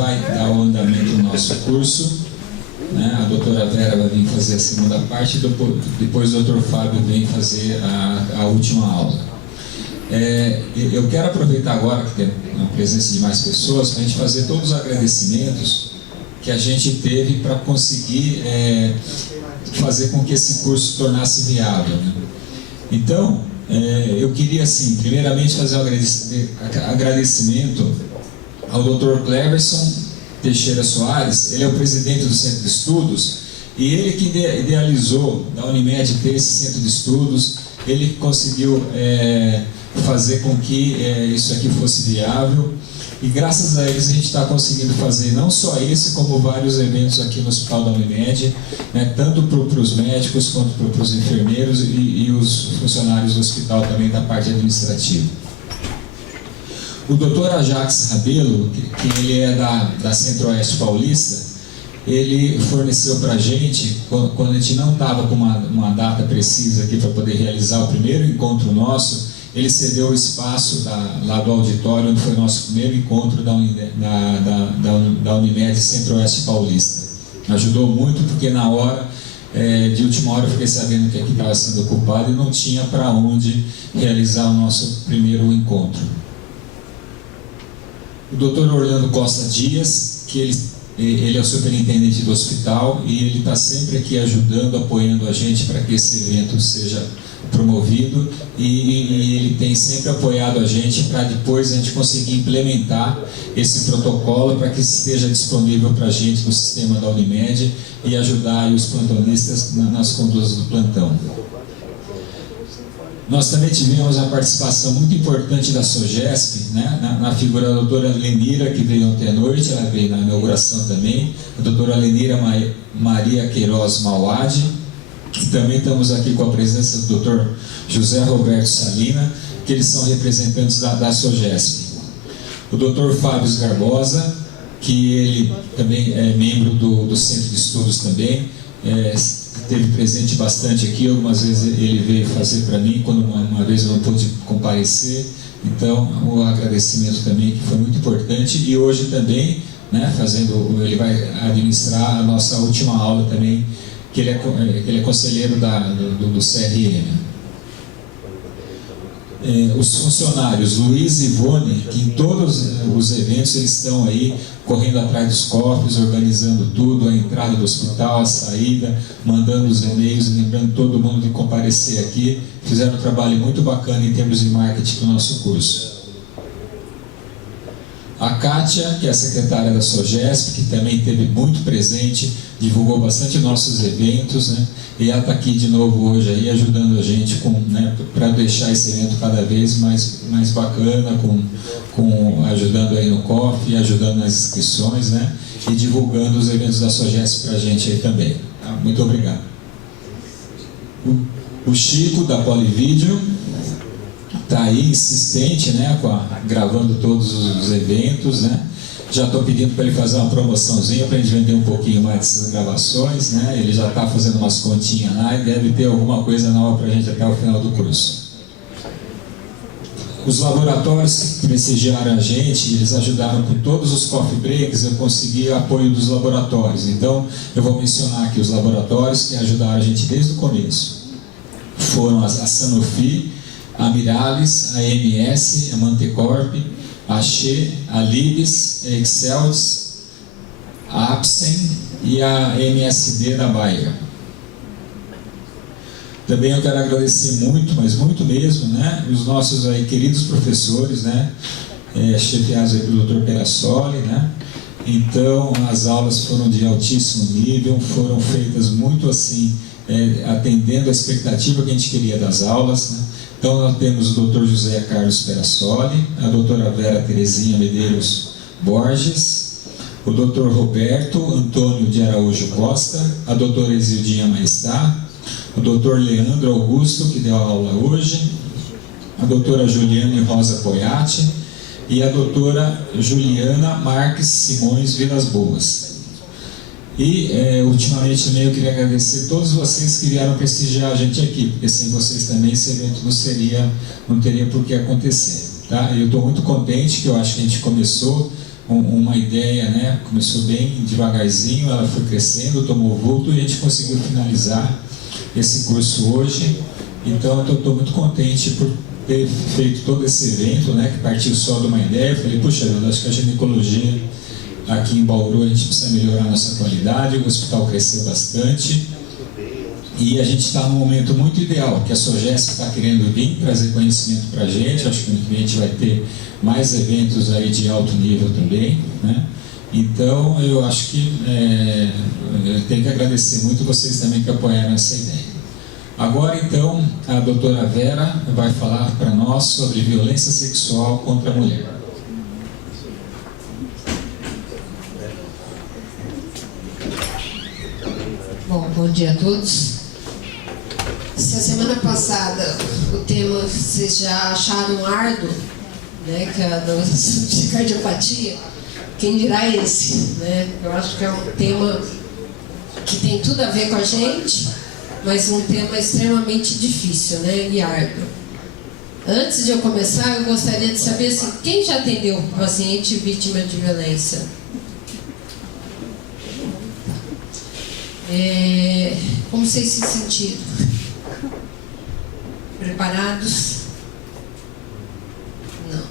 vai dar o andamento do nosso curso, né? A doutora Vera vai vir fazer a segunda parte, depois o doutor Fábio vem fazer a última aula. Eu quero aproveitar agora que tem a presença de mais pessoas para a gente fazer todos os agradecimentos que a gente teve para conseguir fazer com que esse curso se tornasse viável, né? Então, eu queria, assim, primeiramente fazer um agradecimento ao Dr. Cleverson Teixeira Soares. Ele é o presidente do Centro de Estudos e ele que idealizou da Unimed ter esse Centro de Estudos. Ele conseguiu fazer com que isso aqui fosse viável. E graças a eles a gente está conseguindo fazer não só esse, como vários eventos aqui no Hospital da Unimed, né, tanto para os médicos quanto para os enfermeiros e os funcionários do hospital também da parte administrativa. O Dr. Ajax Rabelo, que ele é da Centro-Oeste Paulista, ele forneceu para a gente, quando a gente não estava com uma data precisa aqui para poder realizar o primeiro encontro nosso, ele cedeu o espaço lá do auditório, onde foi o nosso primeiro encontro da Unimed Centro-Oeste Paulista. Ajudou muito, porque na hora, de última hora, eu fiquei sabendo que aqui estava sendo ocupado e não tinha para onde realizar o nosso primeiro encontro. O Dr. Orlando Costa Dias, que ele é o superintendente do hospital e ele está sempre aqui ajudando, apoiando a gente para que esse evento seja promovido, e ele tem sempre apoiado a gente para depois a gente conseguir implementar esse protocolo para que esteja disponível para a gente no sistema da Unimed e ajudar aí os plantonistas nas condutas do plantão. Nós também tivemos a participação muito importante da SOGESP, né, na figura da doutora Lenira, que veio ontem à noite. Ela veio na inauguração também, a doutora Lenira Maria Queiroz Mauad. Também estamos aqui com a presença do Dr. José Roberto Salina, que eles são representantes da SOGESP. O Dr. Fábio Garbosa, que ele também é membro do Centro de Estudos também, esteve presente bastante aqui. Algumas vezes ele veio fazer para mim, quando uma vez eu não pude comparecer. Então, o agradecimento também, que foi muito importante. E hoje também, né, ele vai administrar a nossa última aula também, que ele é conselheiro do CRM. Os funcionários, Luiz e Ivone, que em todos os eventos eles estão aí correndo atrás dos cofres, organizando tudo, a entrada do hospital, a saída, mandando os e-mails, lembrando todo mundo de comparecer aqui. Fizeram um trabalho muito bacana em termos de marketing do nosso curso. A Kátia, que é a secretária da SOGESP, que também esteve muito presente, divulgou bastante nossos eventos, né? E ela está aqui de novo hoje aí, ajudando a gente para deixar esse evento cada vez mais bacana, ajudando aí no COF, ajudando nas inscrições, né? E divulgando os eventos da SOGESP para a gente aí também. Tá? Muito obrigado. O Chico, da Polivídeo, está aí insistente, né, gravando todos os eventos, né? Já estou pedindo para ele fazer uma promoçãozinha para a gente vender um pouquinho mais dessas gravações, né? Ele já está fazendo umas continhas lá e deve ter alguma coisa nova para a gente até o final do curso. Os laboratórios que prestigiaram a gente, eles ajudaram com todos os coffee breaks. Eu consegui o apoio dos laboratórios. Então, eu vou mencionar aqui os laboratórios que ajudaram a gente desde o começo. Foram a Sanofi, a Mirales, a MS, a Mantecorp, a She, a Libes, a Exceltis, a Apsen e a MSD da Bayer. Também eu quero agradecer muito, mas muito mesmo, né, os nossos aí queridos professores, né, chefiados aí pelo Dr. Perassoli, né. Então, as aulas foram de altíssimo nível, foram feitas muito assim, atendendo a expectativa que a gente queria das aulas, né. Então, nós temos o Dr. José Carlos Perassoli, a doutora Vera Terezinha Medeiros Borges, o Dr. Roberto Antônio de Araújo Costa, a doutora Isildinha Maestá, o Dr. Leandro Augusto, que deu a aula hoje, a doutora Juliane Rosa Poiati e a doutora Juliana Marques Simões Vilas Boas. E, ultimamente também eu queria agradecer a todos vocês que vieram prestigiar a gente aqui, porque sem vocês também esse evento não teria por que acontecer. Tá? Eu estou muito contente, que eu acho que a gente começou uma ideia, né? Começou bem devagarzinho, ela foi crescendo, tomou vulto e a gente conseguiu finalizar esse curso hoje. Então eu estou muito contente por ter feito todo esse evento, né? Que partiu só de uma ideia. Eu falei, puxa, eu acho que a ginecologia aqui em Bauru a gente precisa melhorar a nossa qualidade, o hospital cresceu bastante. E a gente está num momento muito ideal, que a SOGESP está querendo vir trazer conhecimento para a gente. Acho que no que a gente vai ter mais eventos aí de alto nível também, né? Então, eu acho que eu tenho que agradecer muito vocês também que apoiaram essa ideia. Agora, então, a doutora Vera vai falar para nós sobre violência sexual contra a mulher. Bom dia a todos. Se a semana passada o tema vocês já acharam árduo, né, que é a doença de cardiopatia, quem dirá esse, né? Eu acho que é um tema que tem tudo a ver com a gente, mas um tema extremamente difícil, né, e árduo. Antes de eu começar, eu gostaria de saber assim, quem já atendeu um paciente vítima de violência? Como vocês se sentiram? Preparados? Não.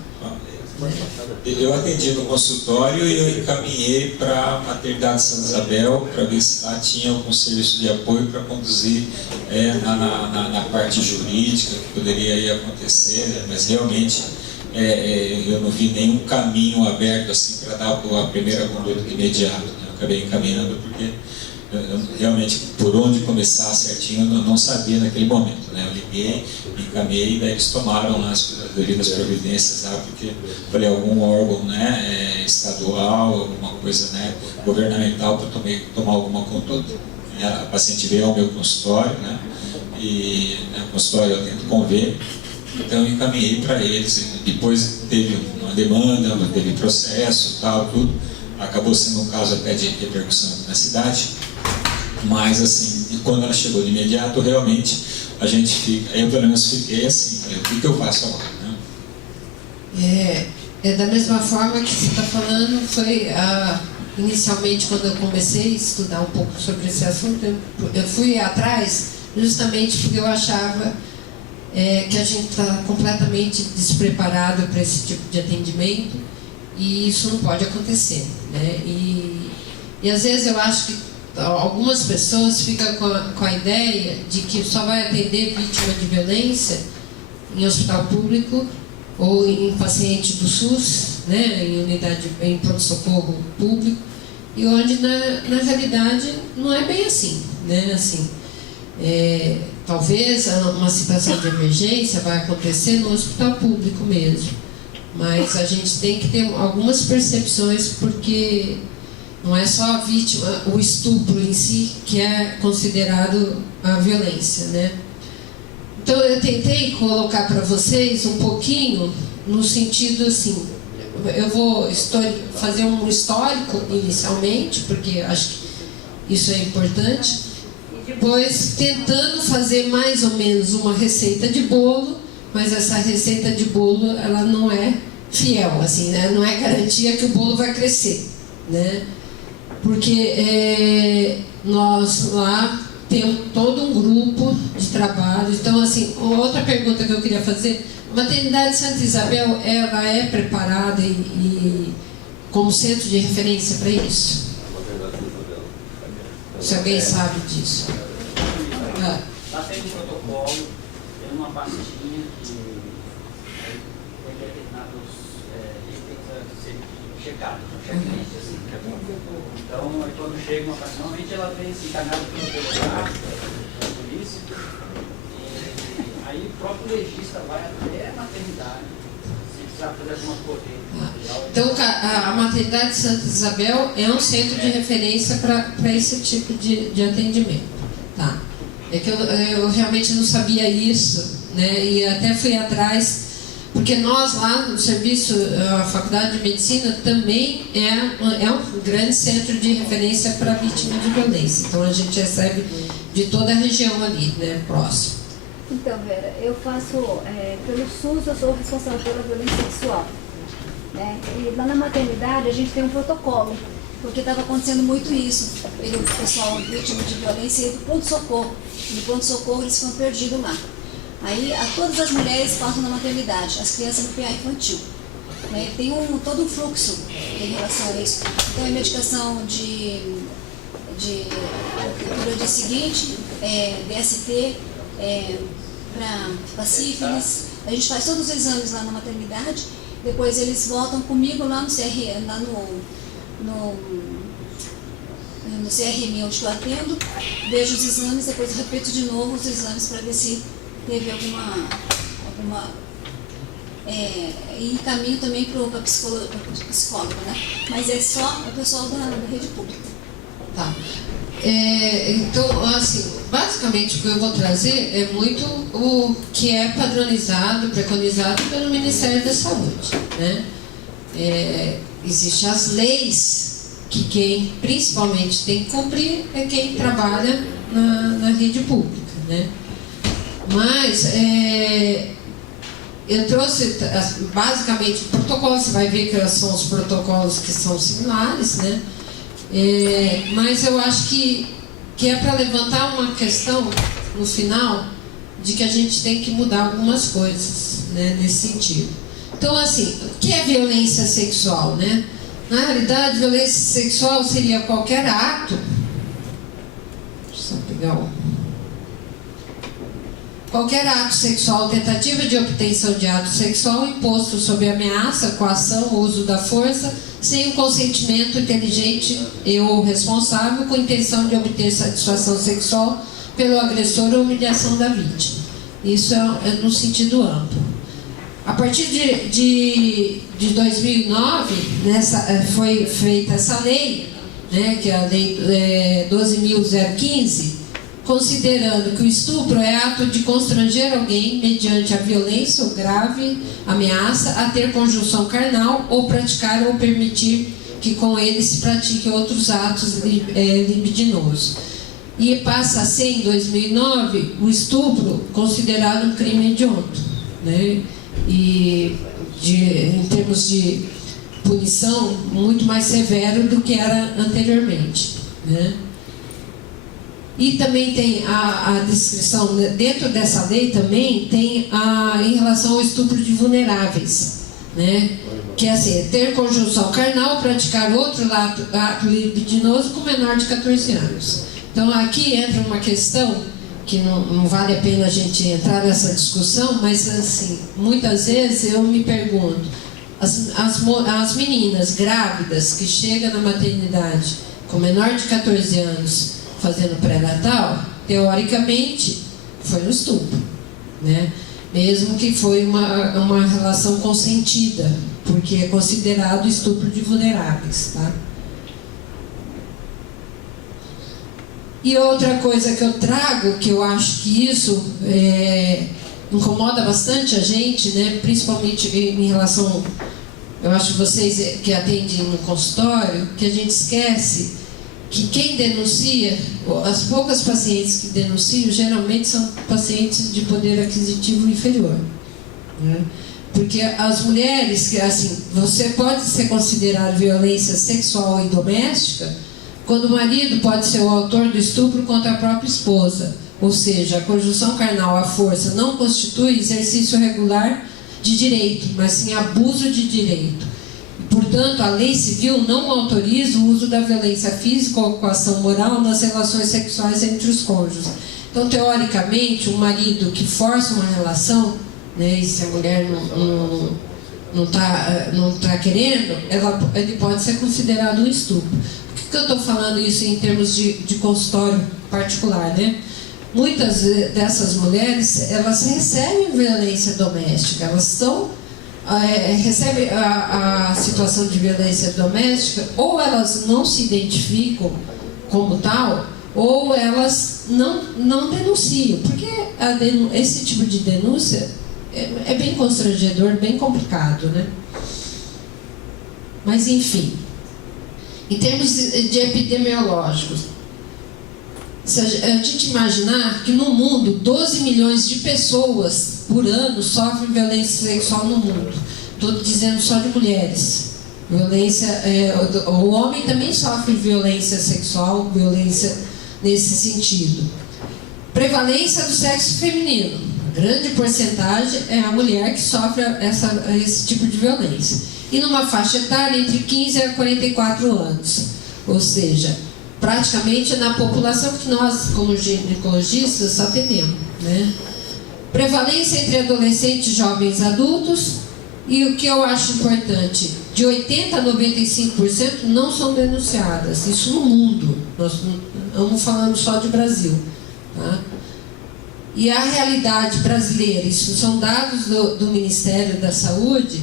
Eu atendi no consultório e eu encaminhei para a maternidade Santa Isabel para ver se lá tinha algum serviço de apoio para conduzir na parte jurídica que poderia aí acontecer, né? Mas realmente eu não vi nenhum caminho aberto assim para dar a primeira conduta imediata, né? Eu acabei encaminhando porque eu realmente, por onde começar certinho, eu não sabia naquele momento, né? Eu liguei, encaminhei, e daí eles tomaram lá as devidas providências, lá, porque falei, algum órgão, né, estadual, alguma coisa, né, governamental para tomar alguma conduta. A paciente veio ao meu consultório, né, e no consultório eu tento convênio, então eu encaminhei para eles. Depois teve uma demanda, teve processo, tal, tudo. Acabou sendo um caso até de repercussão na cidade. Mas assim, quando ela chegou de imediato, realmente a gente fica, eu pelo menos fiquei assim, falei, o que eu faço agora? Né? Da mesma forma que você está falando, foi inicialmente quando eu comecei a estudar um pouco sobre esse assunto, eu fui atrás justamente porque eu achava que a gente está completamente despreparado para esse tipo de atendimento e isso não pode acontecer, né? E às vezes eu acho que algumas pessoas ficam com a ideia de que só vai atender vítima de violência em hospital público ou em paciente do SUS, né, em pronto-socorro público, e onde na realidade não é bem assim, né? Assim, talvez uma situação de emergência vai acontecer no hospital público mesmo, mas a gente tem que ter algumas percepções, porque não é só a vítima, o estupro em si, que é considerado a violência, né? Então eu tentei colocar para vocês um pouquinho no sentido assim, eu vou fazer um histórico inicialmente, porque acho que isso é importante, depois tentando fazer mais ou menos uma receita de bolo, mas essa receita de bolo ela não é fiel, assim, né? Não é garantia que o bolo vai crescer, né? Porque nós lá temos todo um grupo de trabalho. Então, assim, outra pergunta que eu queria fazer, a maternidade Santa Isabel, ela é preparada e como centro de referência para isso? Se alguém sabe disso. Lá tem um protocolo, tem uma pastinha que foi determinado tem que ser checado, um checklist assim. Então, quando chega uma paciente, normalmente ela vem se encaminhada pelo delegado, pela polícia, e aí o próprio legista vai até a maternidade, se precisar fazer alguma colheita. Então, a maternidade Santa Isabel é um centro de referência para esse tipo de atendimento. Tá. É que eu realmente não sabia isso, né? E até fui atrás, porque nós lá no serviço, a Faculdade de Medicina também é um grande centro de referência para vítima de violência. Então a gente recebe de toda a região ali, né, próximo. Então, Vera, eu faço, pelo SUS eu sou responsável pela violência sexual. né? E lá na maternidade a gente tem um protocolo, porque estava acontecendo muito isso. O pessoal vítima de violência ia do pronto-socorro. No pronto-socorro eles ficam perdidos lá. Aí todas as mulheres passam na maternidade, as crianças no PA infantil. Né? Tem todo um fluxo em relação a isso. Então é medicação do dia seguinte, DST, para sífilis. A gente faz todos os exames lá na maternidade, depois eles voltam comigo lá no CRM, lá no CRM onde eu atendo, vejo os exames, depois repito de novo os exames para ver se teve alguma e encaminho também para psicólogo, né? Mas é só o pessoal da rede pública. Tá. Então, assim, basicamente o que eu vou trazer é muito o que é padronizado, preconizado pelo Ministério da Saúde, né? Existem as leis que quem principalmente tem que cumprir é quem trabalha na rede pública, né? Mas eu trouxe basicamente o protocolo, você vai ver que são os protocolos que são similares, né? Mas eu acho que é para levantar uma questão no final de que a gente tem que mudar algumas coisas, né, nesse sentido. Então, assim, o que é violência sexual, né? Na realidade, violência sexual seria qualquer ato. Deixa eu só pegar qualquer ato sexual, tentativa de obtenção de ato sexual imposto sob ameaça, coação ou uso da força, sem o consentimento inteligente e ou responsável, com intenção de obter satisfação sexual pelo agressor ou humilhação da vítima. Isso é no sentido amplo. A partir de 2009, foi feita essa lei, né, que é a Lei 12.015, considerando que o estupro é ato de constranger alguém mediante a violência ou grave ameaça a ter conjunção carnal ou praticar ou permitir que com ele se pratique outros atos libidinosos. E passa a ser, em 2009, o estupro considerado um crime hediondo, né? E em termos de punição, muito mais severo do que era anteriormente, né? E também tem a descrição, dentro dessa lei também tem em relação ao estupro de vulneráveis, né? Que é assim, ter conjunção carnal, praticar outro ato libidinoso com menor de 14 anos. Então aqui entra uma questão que não vale a pena a gente entrar nessa discussão, mas assim, muitas vezes eu me pergunto, as meninas grávidas que chegam na maternidade com menor de 14 anos fazendo pré-natal, teoricamente foi um estupro, né? Mesmo que foi uma relação consentida, porque é considerado estupro de vulneráveis, tá? E outra coisa que eu trago, que eu acho que isso incomoda bastante a gente, né? Principalmente em relação, eu acho que vocês que atendem no consultório, que a gente esquece que quem denuncia, as poucas pacientes que denunciam, geralmente são pacientes de poder aquisitivo inferior, né? Porque as mulheres, assim, você pode ser considerado violência sexual e doméstica quando o marido pode ser o autor do estupro contra a própria esposa, ou seja, a conjunção carnal à força não constitui exercício regular de direito, mas sim abuso de direito. Portanto, a lei civil não autoriza o uso da violência física ou coação moral nas relações sexuais entre os cônjuges. Então, teoricamente, o marido que força uma relação, né, e se a mulher não tá querendo, ele pode ser considerado um estupro. Por que eu estou falando isso em termos de consultório particular, né? Muitas dessas mulheres, elas recebem violência doméstica, elas recebem a situação de violência doméstica, ou elas não se identificam como tal, ou elas não denunciam, porque esse tipo de denúncia é bem constrangedor, bem complicado, né? Mas enfim, em termos de epidemiológicos, se a gente imaginar que no mundo 12 milhões de pessoas por ano sofrem violência sexual no mundo, estou dizendo só de mulheres. Violência, o homem também sofre violência sexual, violência nesse sentido. Prevalência do sexo feminino. A grande porcentagem é a mulher que sofre esse tipo de violência. E numa faixa etária entre 15 a 44 anos. Ou seja, praticamente na população que nós, como ginecologistas, atendemos, né? Prevalência entre adolescentes, jovens, adultos. E o que eu acho importante, de 80% a 95% não são denunciadas. Isso no mundo. Nós não estamos falando só de Brasil. Tá? E a realidade brasileira, isso são dados do Ministério da Saúde,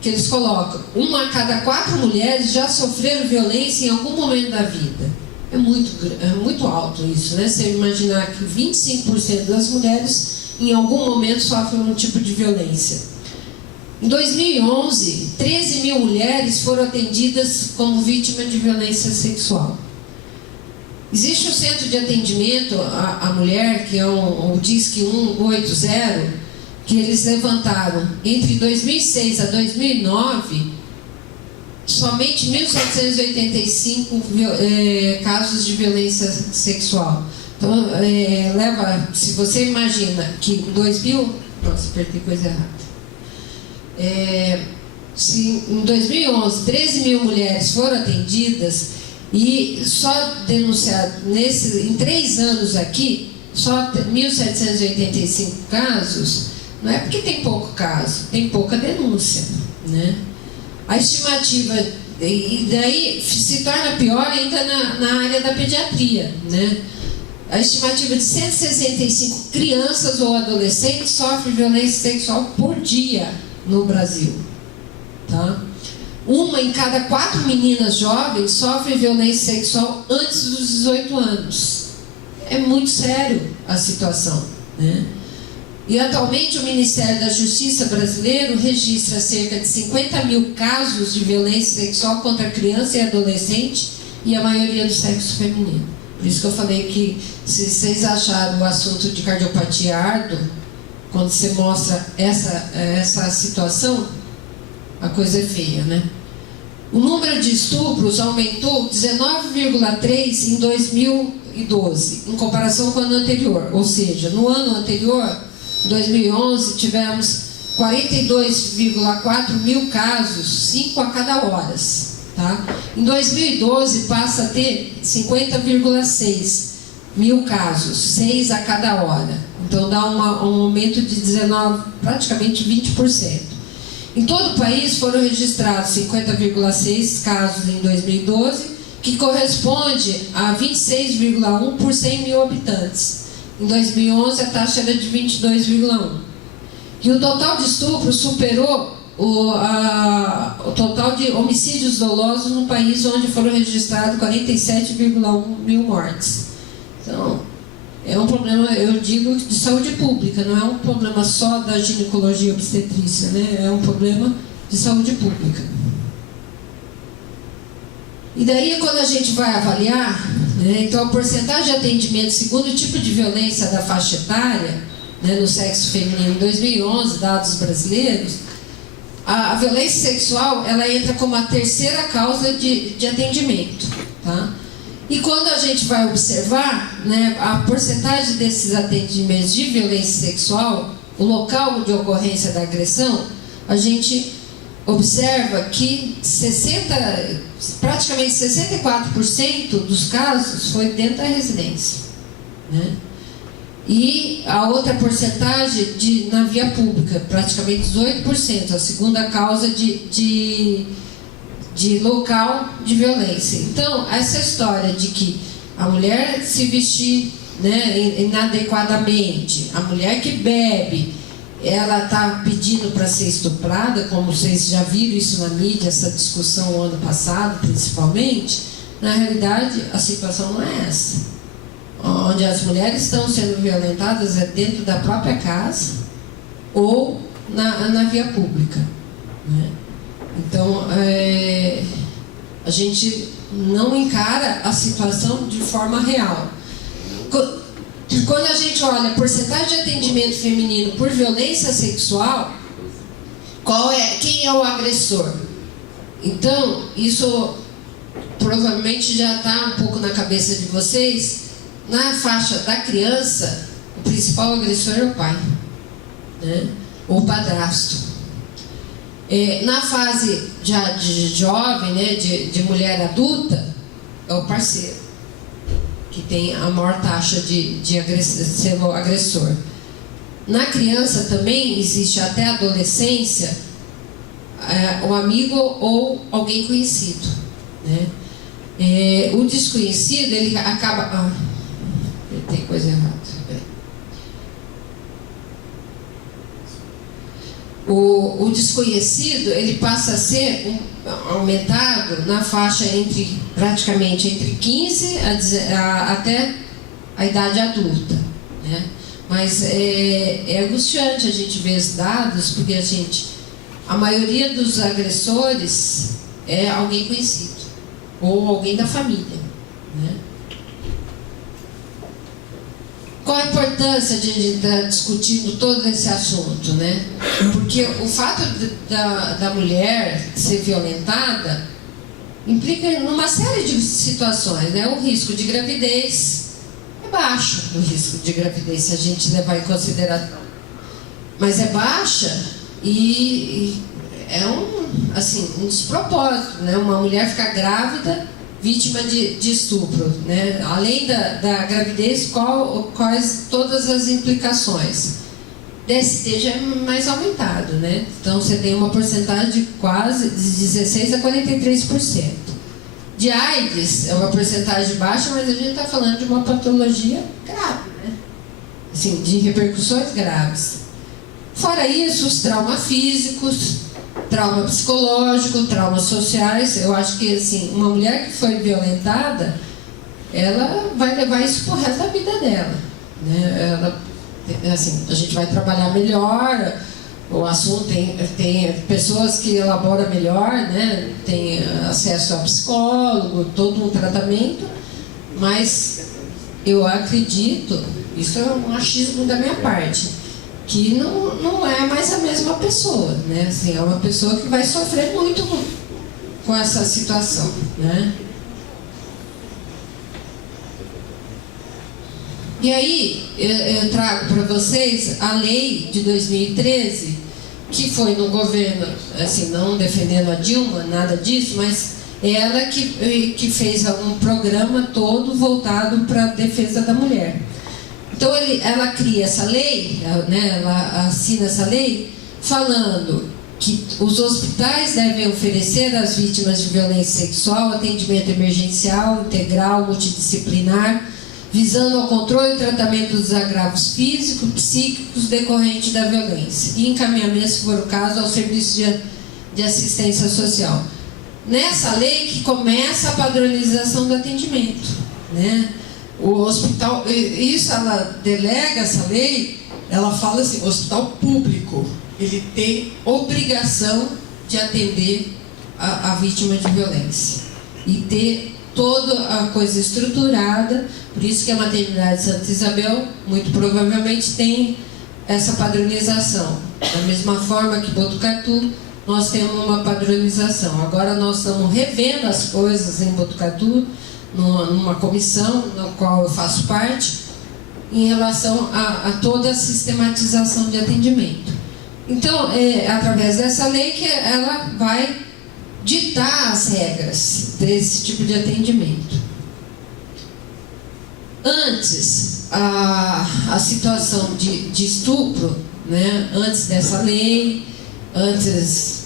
que eles colocam, 1 a cada 4 mulheres já sofreram violência em algum momento da vida. É muito alto isso, né? Você imaginar que 25% das mulheres em algum momento sofrem um tipo de violência. Em 2011, 13 mil mulheres foram atendidas como vítimas de violência sexual. Existe um centro de atendimento à mulher, que é o DISC 180, que eles levantaram entre 2006 a 2009, somente 1.785 casos de violência sexual. Então, se você imagina que em 2000... Nossa, apertei coisa errada. Se em 2011, 13 mil mulheres foram atendidas e só denunciado em 3 anos aqui, só 1.785 casos, não é porque tem pouco caso, tem pouca denúncia, né? A estimativa, e daí se torna pior ainda na área da pediatria, né? A estimativa de 165 crianças ou adolescentes sofrem violência sexual por dia no Brasil, tá? 1 em cada 4 meninas jovens sofre violência sexual antes dos 18 anos. É muito sério a situação, né? E atualmente o Ministério da Justiça brasileiro registra cerca de 50 mil casos de violência sexual contra criança e adolescente, e a maioria do sexo feminino. Por isso que eu falei que, se vocês acharam o assunto de cardiopatia árduo, quando você mostra essa situação, a coisa é feia, né? O número de estupros aumentou 19,3% em 2012, em comparação com o ano anterior. Ou seja, no ano anterior, 2011, tivemos 42,4 mil casos, 5 a cada hora. Tá? Em 2012, passa a ter 50,6 mil casos, 6 a cada hora. Então dá um aumento de 19, praticamente 20%. Em todo o país foram registrados 50,6 casos em 2012, que corresponde a 26,1 por 100 mil habitantes. Em 2011, a taxa era de 22,1. E o total de estupros superou o total de homicídios dolosos no país, onde foram registrados 47,1 mil mortes. Então, é um problema, eu digo, de saúde pública, não é um problema só da ginecologia obstetrícia, né? É um problema de saúde pública. E daí, quando a gente vai avaliar, né, então a porcentagem de atendimento segundo o tipo de violência da faixa etária, né, no sexo feminino, em 2011, dados brasileiros, a violência sexual, ela entra como a terceira causa de atendimento, tá? E quando a gente vai observar, né, a porcentagem desses atendimentos de violência sexual, o local de ocorrência da agressão, a gente observa que praticamente 64% dos casos foi dentro da residência, né? E a outra porcentagem na via pública, praticamente 18%, a segunda causa de local de violência. Então, essa história de que a mulher se vestir, né, inadequadamente, a mulher que bebe, ela está pedindo para ser estuprada, como vocês já viram isso na mídia, essa discussão o ano passado, principalmente, na realidade, a situação não é essa. Onde as mulheres estão sendo violentadas é dentro da própria casa ou na via pública, né? Então, a gente não encara a situação de forma real. Quando a gente olha a porcentagem de atendimento feminino por violência sexual, quem é o agressor. Então, isso provavelmente já está um pouco na cabeça de vocês. Na faixa da criança, o principal agressor é o pai, né? Ou o padrasto. Na fase já de jovem, né, de mulher adulta, é o parceiro, que tem a maior taxa de ser o agressor. Na criança também existe até a adolescência o amigo ou alguém conhecido, né? O desconhecido, ele acaba... tem coisa errada. O desconhecido, ele passa a ser aumentado na faixa praticamente entre 15 até a idade adulta, né? Mas é angustiante a gente ver os dados, porque a maioria dos agressores é alguém conhecido ou alguém da família, né? Qual a importância de a gente estar discutindo todo esse assunto, né? Porque o fato da mulher ser violentada implica numa série de situações, né? O risco de gravidez é baixo, o risco de gravidez, se a gente levar em consideração. Mas é baixa e é um despropósito, né? Uma mulher ficar grávida, vítima de estupro, né? Além da gravidez, quais todas as implicações? DST já é mais aumentado, né? Então você tem uma porcentagem de quase de 16% a 43%. De AIDS é uma porcentagem baixa, mas a gente está falando de uma patologia grave, né? Assim, de repercussões graves. Fora isso, os traumas físicos, trauma psicológico, traumas sociais. Eu acho que assim, uma mulher que foi violentada, ela vai levar isso pro resto da vida dela, né? Assim, a gente vai trabalhar melhor o assunto, tem pessoas que elaboram melhor, né? Tem acesso a psicólogo, todo um tratamento, mas eu acredito, isso é um achismo da minha parte, que não é mais a mesma pessoa, né? Assim, é uma pessoa que vai sofrer muito com essa situação, né? E aí, eu trago para vocês a lei de 2013, que foi no governo, assim, não defendendo a Dilma, nada disso, mas ela que fez um programa todo voltado para a defesa da mulher. Então ela cria essa lei, né, ela assina essa lei falando que os hospitais devem oferecer às vítimas de violência sexual atendimento emergencial, integral, multidisciplinar, visando ao controle e tratamento dos agravos físicos, psíquicos decorrentes da violência e encaminhamento, se for o caso, ao serviço de assistência social. Nessa lei que começa a padronização do atendimento, né? O hospital, isso ela delega essa lei, ela fala assim, o hospital público, ele tem obrigação de atender a vítima de violência e ter toda a coisa estruturada. Por isso que a maternidade de Santa Isabel, muito provavelmente, tem essa padronização. Da mesma forma que Botucatu, nós temos uma padronização. Agora nós estamos revendo as coisas em Botucatu, numa comissão na qual eu faço parte, em relação a toda a sistematização de atendimento. Então, através dessa lei que ela vai ditar as regras desse tipo de atendimento. Antes, a situação de estupro, né, antes dessa lei, antes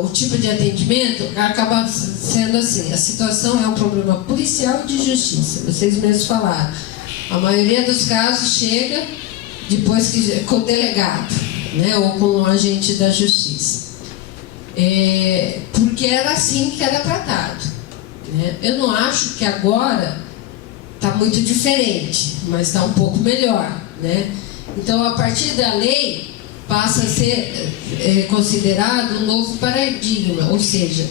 o tipo de atendimento, acaba sendo assim, a situação é um problema policial e de justiça. Vocês mesmos falaram, a maioria dos casos chega depois com o delegado, né, ou com o agente da justiça. Porque era assim que era tratado, né? Eu não acho que agora está muito diferente, mas está um pouco melhor, né? Então, a partir da lei, passa a ser considerado um novo paradigma, ou seja,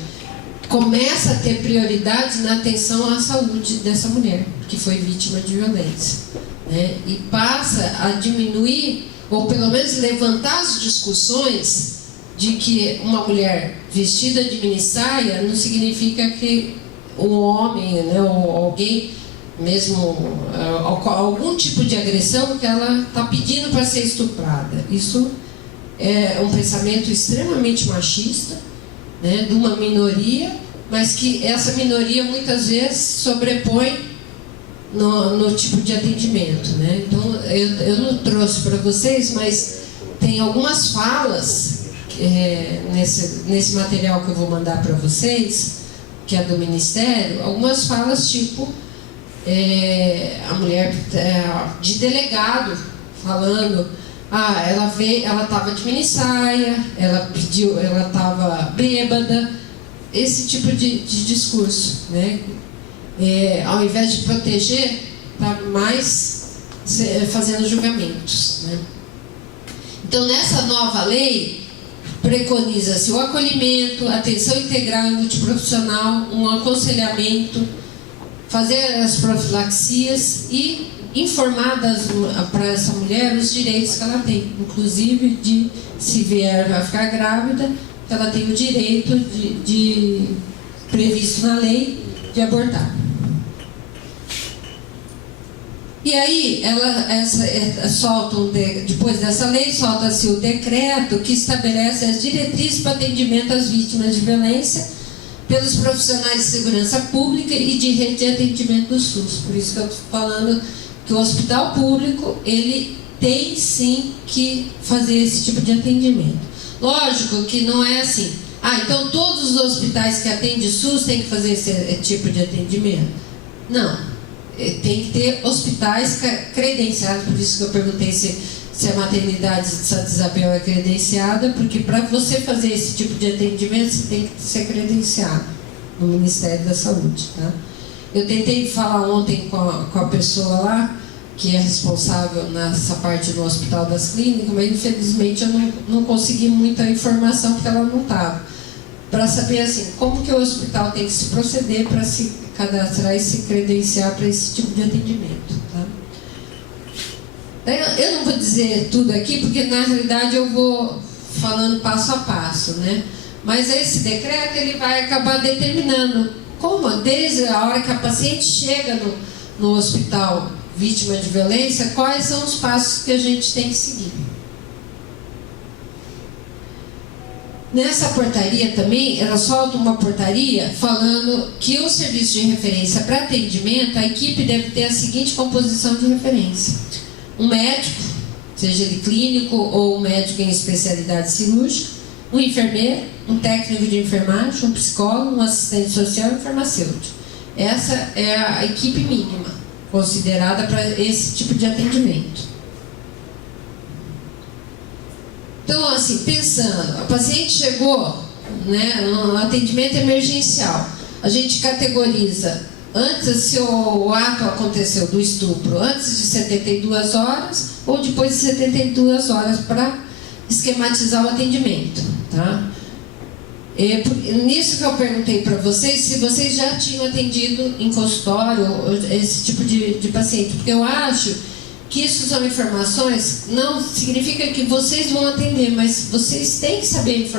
começa a ter prioridade na atenção à saúde dessa mulher que foi vítima de violência, né? E passa a diminuir, ou pelo menos levantar as discussões de que uma mulher vestida de minissaia não significa que o homem, né, ou alguém, mesmo algum tipo de agressão, que ela está pedindo para ser estuprada. Isso é um pensamento extremamente machista, né, de uma minoria, mas que essa minoria muitas vezes sobrepõe no tipo de atendimento, né? Então eu não trouxe para vocês, mas tem algumas falas nesse material que eu vou mandar para vocês, que é do Ministério, algumas falas tipo a mulher de delegado falando, ela estava de minissaia, ela estava bêbada, esse tipo de discurso, né? Ao invés de proteger, está mais fazendo julgamentos, né? Então, nessa nova lei, preconiza-se o acolhimento, atenção integral e multiprofissional, um aconselhamento, fazer as profilaxias e informar para essa mulher os direitos que ela tem, inclusive de, se vier a ficar grávida, que ela tem o direito previsto na lei de abortar. E aí, depois dessa lei, solta-se o decreto que estabelece as diretrizes para atendimento às vítimas de violência pelos profissionais de segurança pública e de rede de atendimento do SUS. Por isso que eu estou falando que o hospital público, ele tem sim que fazer esse tipo de atendimento. Lógico que não é assim, então todos os hospitais que atendem SUS têm que fazer esse tipo de atendimento. Não. Tem que ter hospitais credenciados, por isso que eu perguntei se a maternidade de Santa Isabel é credenciada, porque para você fazer esse tipo de atendimento, você tem que ser credenciado no Ministério da Saúde. Tá? Eu tentei falar ontem com a pessoa lá, que é responsável nessa parte do Hospital das Clínicas, mas infelizmente eu não consegui muita informação, porque ela não estava. Para saber assim, como que o hospital tem que se proceder para se cadastrar e se credenciar para esse tipo de atendimento. Tá? Eu não vou dizer tudo aqui, porque na realidade eu vou falando passo a passo, né? Mas esse decreto ele vai acabar determinando como, desde a hora que a paciente chega no hospital vítima de violência, quais são os passos que a gente tem que seguir. Nessa portaria também, ela solta uma portaria falando que o serviço de referência para atendimento, a equipe deve ter a seguinte composição de referência: um médico, seja ele clínico ou um médico em especialidade cirúrgica, um enfermeiro, um técnico de enfermagem, um psicólogo, um assistente social e um farmacêutico. Essa é a equipe mínima considerada para esse tipo de atendimento. Então, assim, pensando, a paciente chegou, né, no atendimento emergencial, a gente categoriza antes, se o ato aconteceu do estupro antes de 72 horas ou depois de 72 horas para esquematizar o atendimento, tá? Nisso que eu perguntei para vocês, se vocês já tinham atendido em consultório esse tipo de paciente, porque eu acho que isso são informações, não significa que vocês vão atender, mas vocês têm que saber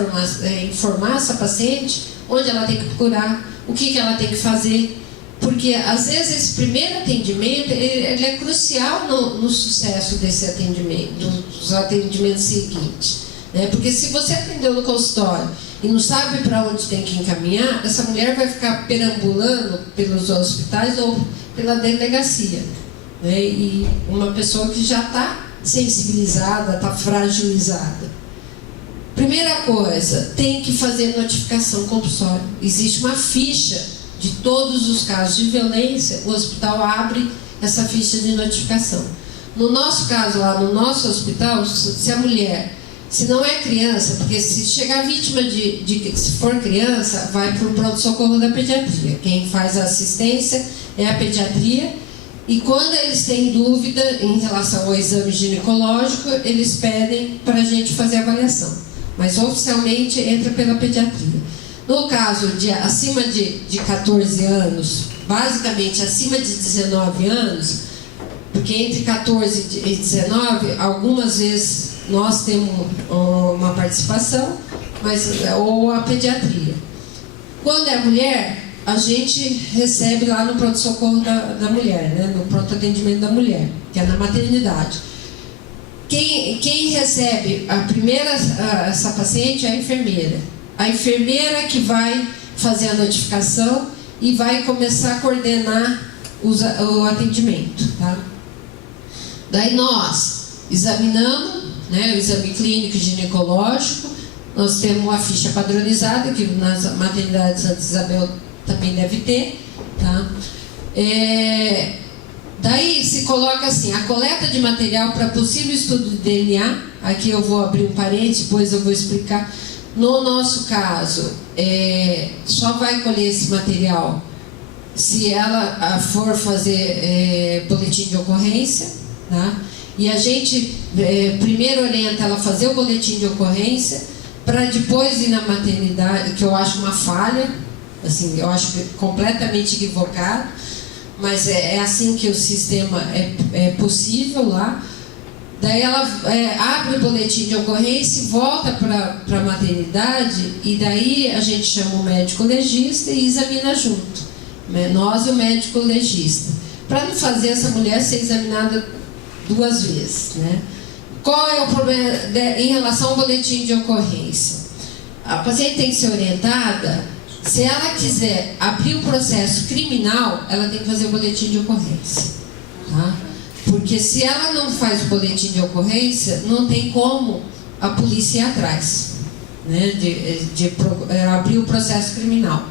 informar essa paciente, onde ela tem que procurar, o que ela tem que fazer, porque às vezes esse primeiro atendimento ele é crucial no sucesso desse atendimento, dos atendimentos seguintes, né? Porque se você atendeu no consultório e não sabe para onde tem que encaminhar, essa mulher vai ficar perambulando pelos hospitais ou pela delegacia. Né? E uma pessoa que já está sensibilizada, está fragilizada. Primeira coisa, tem que fazer notificação compulsória. Existe uma ficha de todos os casos de violência, o hospital abre essa ficha de notificação. No nosso caso lá, no nosso hospital, se a mulher, se não é criança, porque se chegar vítima se for criança, vai para o pronto-socorro da pediatria. Quem faz a assistência é a pediatria. E quando eles têm dúvida em relação ao exame ginecológico, eles pedem para a gente fazer a avaliação. Mas oficialmente entra pela pediatria. No caso de acima de 14 anos, basicamente acima de 19 anos, porque entre 14 e 19, algumas vezes nós temos uma participação, ou a pediatria. Quando é mulher, a gente recebe lá no pronto-socorro da mulher, né? No pronto-atendimento da mulher, que é na maternidade. Quem recebe essa paciente é a enfermeira. A enfermeira que vai fazer a notificação e vai começar a coordenar o atendimento. Tá? Daí nós examinamos, né, o exame clínico e ginecológico. Nós temos uma ficha padronizada, que nas maternidades Santa Isabel também deve ter. Tá? Daí se coloca assim, a coleta de material para possível estudo de DNA. Aqui eu vou abrir um parênteses, depois eu vou explicar. No nosso caso, só vai colher esse material se ela for fazer boletim de ocorrência, tá? E a gente primeiro orienta ela a fazer o boletim de ocorrência para depois ir na maternidade, que eu acho uma falha, assim, eu acho completamente equivocado, mas é assim que o sistema é possível lá. Daí ela abre o boletim de ocorrência, volta para a maternidade e daí a gente chama o médico legista e examina junto, né? Nós e o médico legista, para não fazer essa mulher ser examinada 2 vezes, né? Qual é o problema em relação ao boletim de ocorrência? A paciente tem que ser orientada, se ela quiser abrir o processo criminal, ela tem que fazer o boletim de ocorrência, tá? Porque se ela não faz o boletim de ocorrência, não tem como a polícia ir atrás, né, de abrir o processo criminal.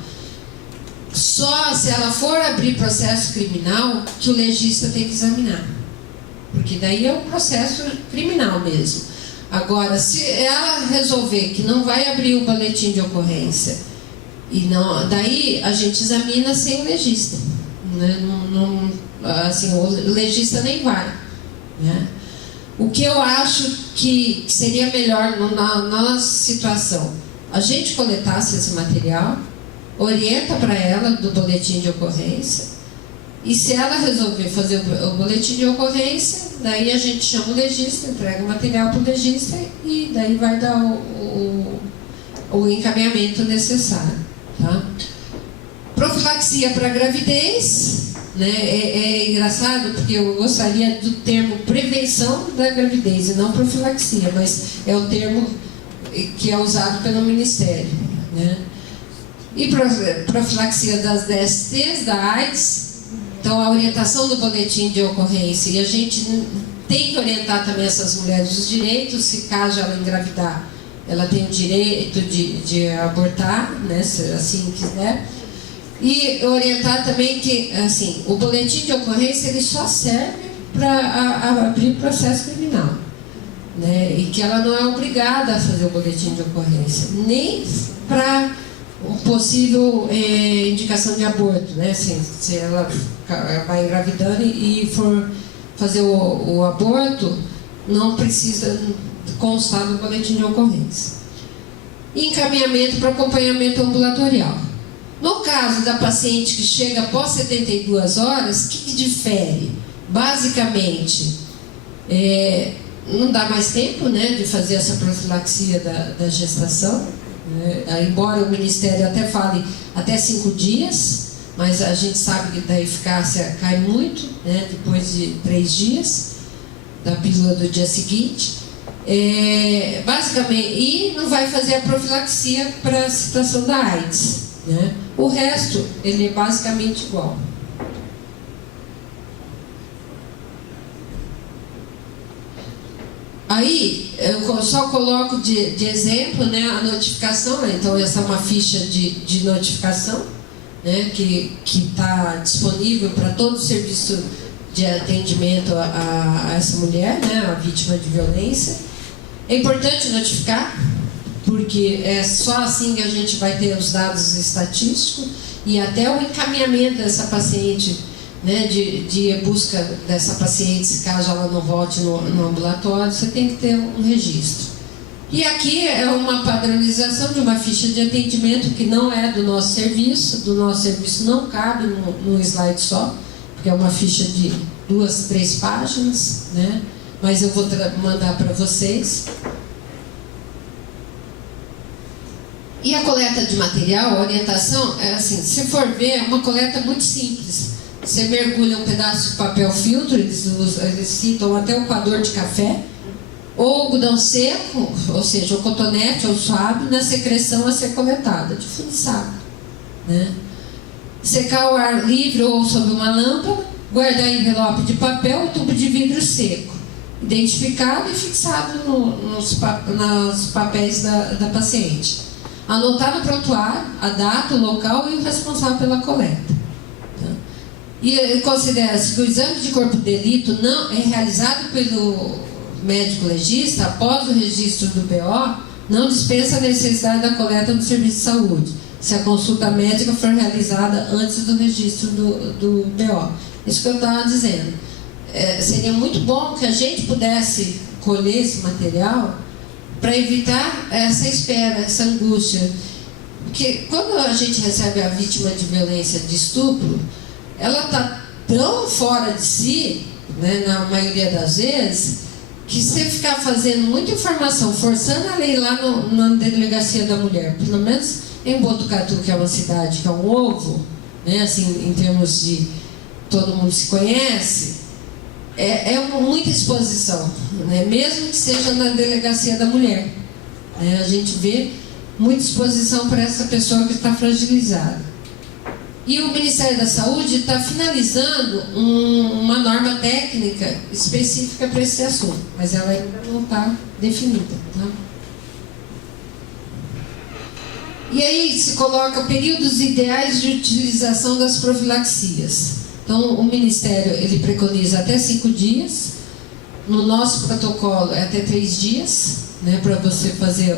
Só se ela for abrir processo criminal que o legista tem que examinar, porque daí é um processo criminal mesmo. Agora, se ela resolver que não vai abrir o boletim de ocorrência, daí a gente examina sem o legista, né? Assim, o legista nem vai, né? O que eu acho que seria melhor na nossa situação, a gente coletasse esse material, orienta para ela do boletim de ocorrência, e se ela resolver fazer o boletim de ocorrência, daí a gente chama o legista, entrega o material para o legista e daí vai dar o encaminhamento necessário, tá? Profilaxia para gravidez, né? É engraçado porque eu gostaria do termo prevenção da gravidez e não profilaxia, mas é o termo que é usado pelo Ministério, né? E profilaxia das DSTs, da AIDS. Então, a orientação do boletim de ocorrência, e a gente tem que orientar também essas mulheres os direitos, se caso ela engravidar, ela tem o direito de abortar, né, se assim quiser. E orientar também que, assim, o boletim de ocorrência ele só serve para abrir processo criminal, né, e que ela não é obrigada a fazer o boletim de ocorrência, nem para possível indicação de aborto, né? Assim, se ela vai engravidando e for fazer o aborto, não precisa constar no boletim de ocorrência. Encaminhamento para acompanhamento ambulatorial. No caso da paciente que chega após 72 horas, o que difere? Basicamente, não dá mais tempo, né, de fazer essa profilaxia da gestação. Embora o Ministério até fale até 5 dias, mas a gente sabe que da eficácia cai muito, né, depois de 3 dias da pílula do dia seguinte. Basicamente, e não vai fazer a profilaxia para a situação da AIDS, né? O resto, ele é basicamente igual. Aí, eu só coloco de exemplo, né, a notificação. Então, essa é uma ficha de notificação, né, que está disponível para todo o serviço de atendimento a essa mulher, né, a vítima de violência. É importante notificar, porque é só assim que a gente vai ter os dados estatísticos e até o encaminhamento dessa paciente, né, de busca dessa paciente, caso ela não volte no ambulatório, você tem que ter um registro. E aqui é uma padronização de uma ficha de atendimento que não é do nosso serviço não cabe no slide só, porque é uma ficha de 2, 3 páginas, né? Mas eu vou mandar para vocês. E a coleta de material, a orientação, é assim, se for ver, é uma coleta muito simples. Você mergulha um pedaço de papel filtro, eles citam até o coador de café, ou algodão seco, ou seja, o cotonete ou suave, na secreção a ser coletada, de fundo de saco, né? Secar ao ar livre ou sob uma lâmpada, guardar em envelope de papel ou tubo de vidro seco, identificado e fixado nos papéis da paciente. Anotar no prontuário a data, o local e o responsável pela coleta. Tá? E considera-se que o exame de corpo de delito não é realizado pelo médico legista após o registro do BO, não dispensa a necessidade da coleta no serviço de saúde, se a consulta médica for realizada antes do registro do BO. Isso que eu estava dizendo. Seria muito bom que a gente pudesse colher esse material para evitar essa espera, essa angústia. Porque quando a gente recebe a vítima de violência de estupro, ela está tão fora de si, né, na maioria das vezes, que se ficar fazendo muita informação, forçando a lei lá na delegacia da mulher, pelo menos em Botucatu, que é uma cidade que é um ovo, né, assim, em termos de todo mundo se conhece, é muita exposição, né? Mesmo que seja na delegacia da mulher, né? A gente vê muita exposição para essa pessoa que está fragilizada. E o Ministério da Saúde está finalizando uma norma técnica específica para esse assunto, mas ela ainda não está definida. Tá? E aí se coloca períodos ideais de utilização das profilaxias. Então, o Ministério ele preconiza até 5 dias. No nosso protocolo é até 3 dias, né, para você fazer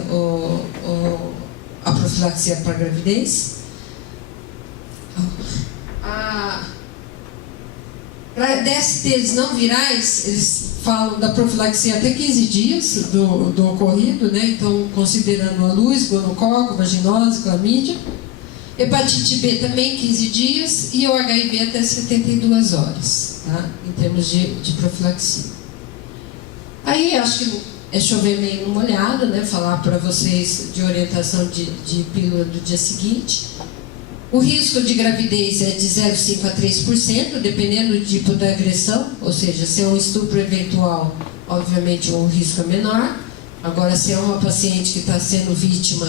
a profilaxia para a gravidez. Para DSTs não virais, eles falam da profilaxia até 15 dias do ocorrido, né? Então, considerando a luz, gonococo, vaginose, clamídia. Hepatite B também 15 dias e o HIV até 72 horas, tá? Em termos de profilaxia. Aí acho que é chover meio no molhado, né? Falar para vocês de orientação de pílula do dia seguinte. O risco de gravidez é de 0,5% a 3%, dependendo do tipo da agressão, ou seja, se é um estupro eventual, obviamente o risco é menor. Agora, se é uma paciente que está sendo vítima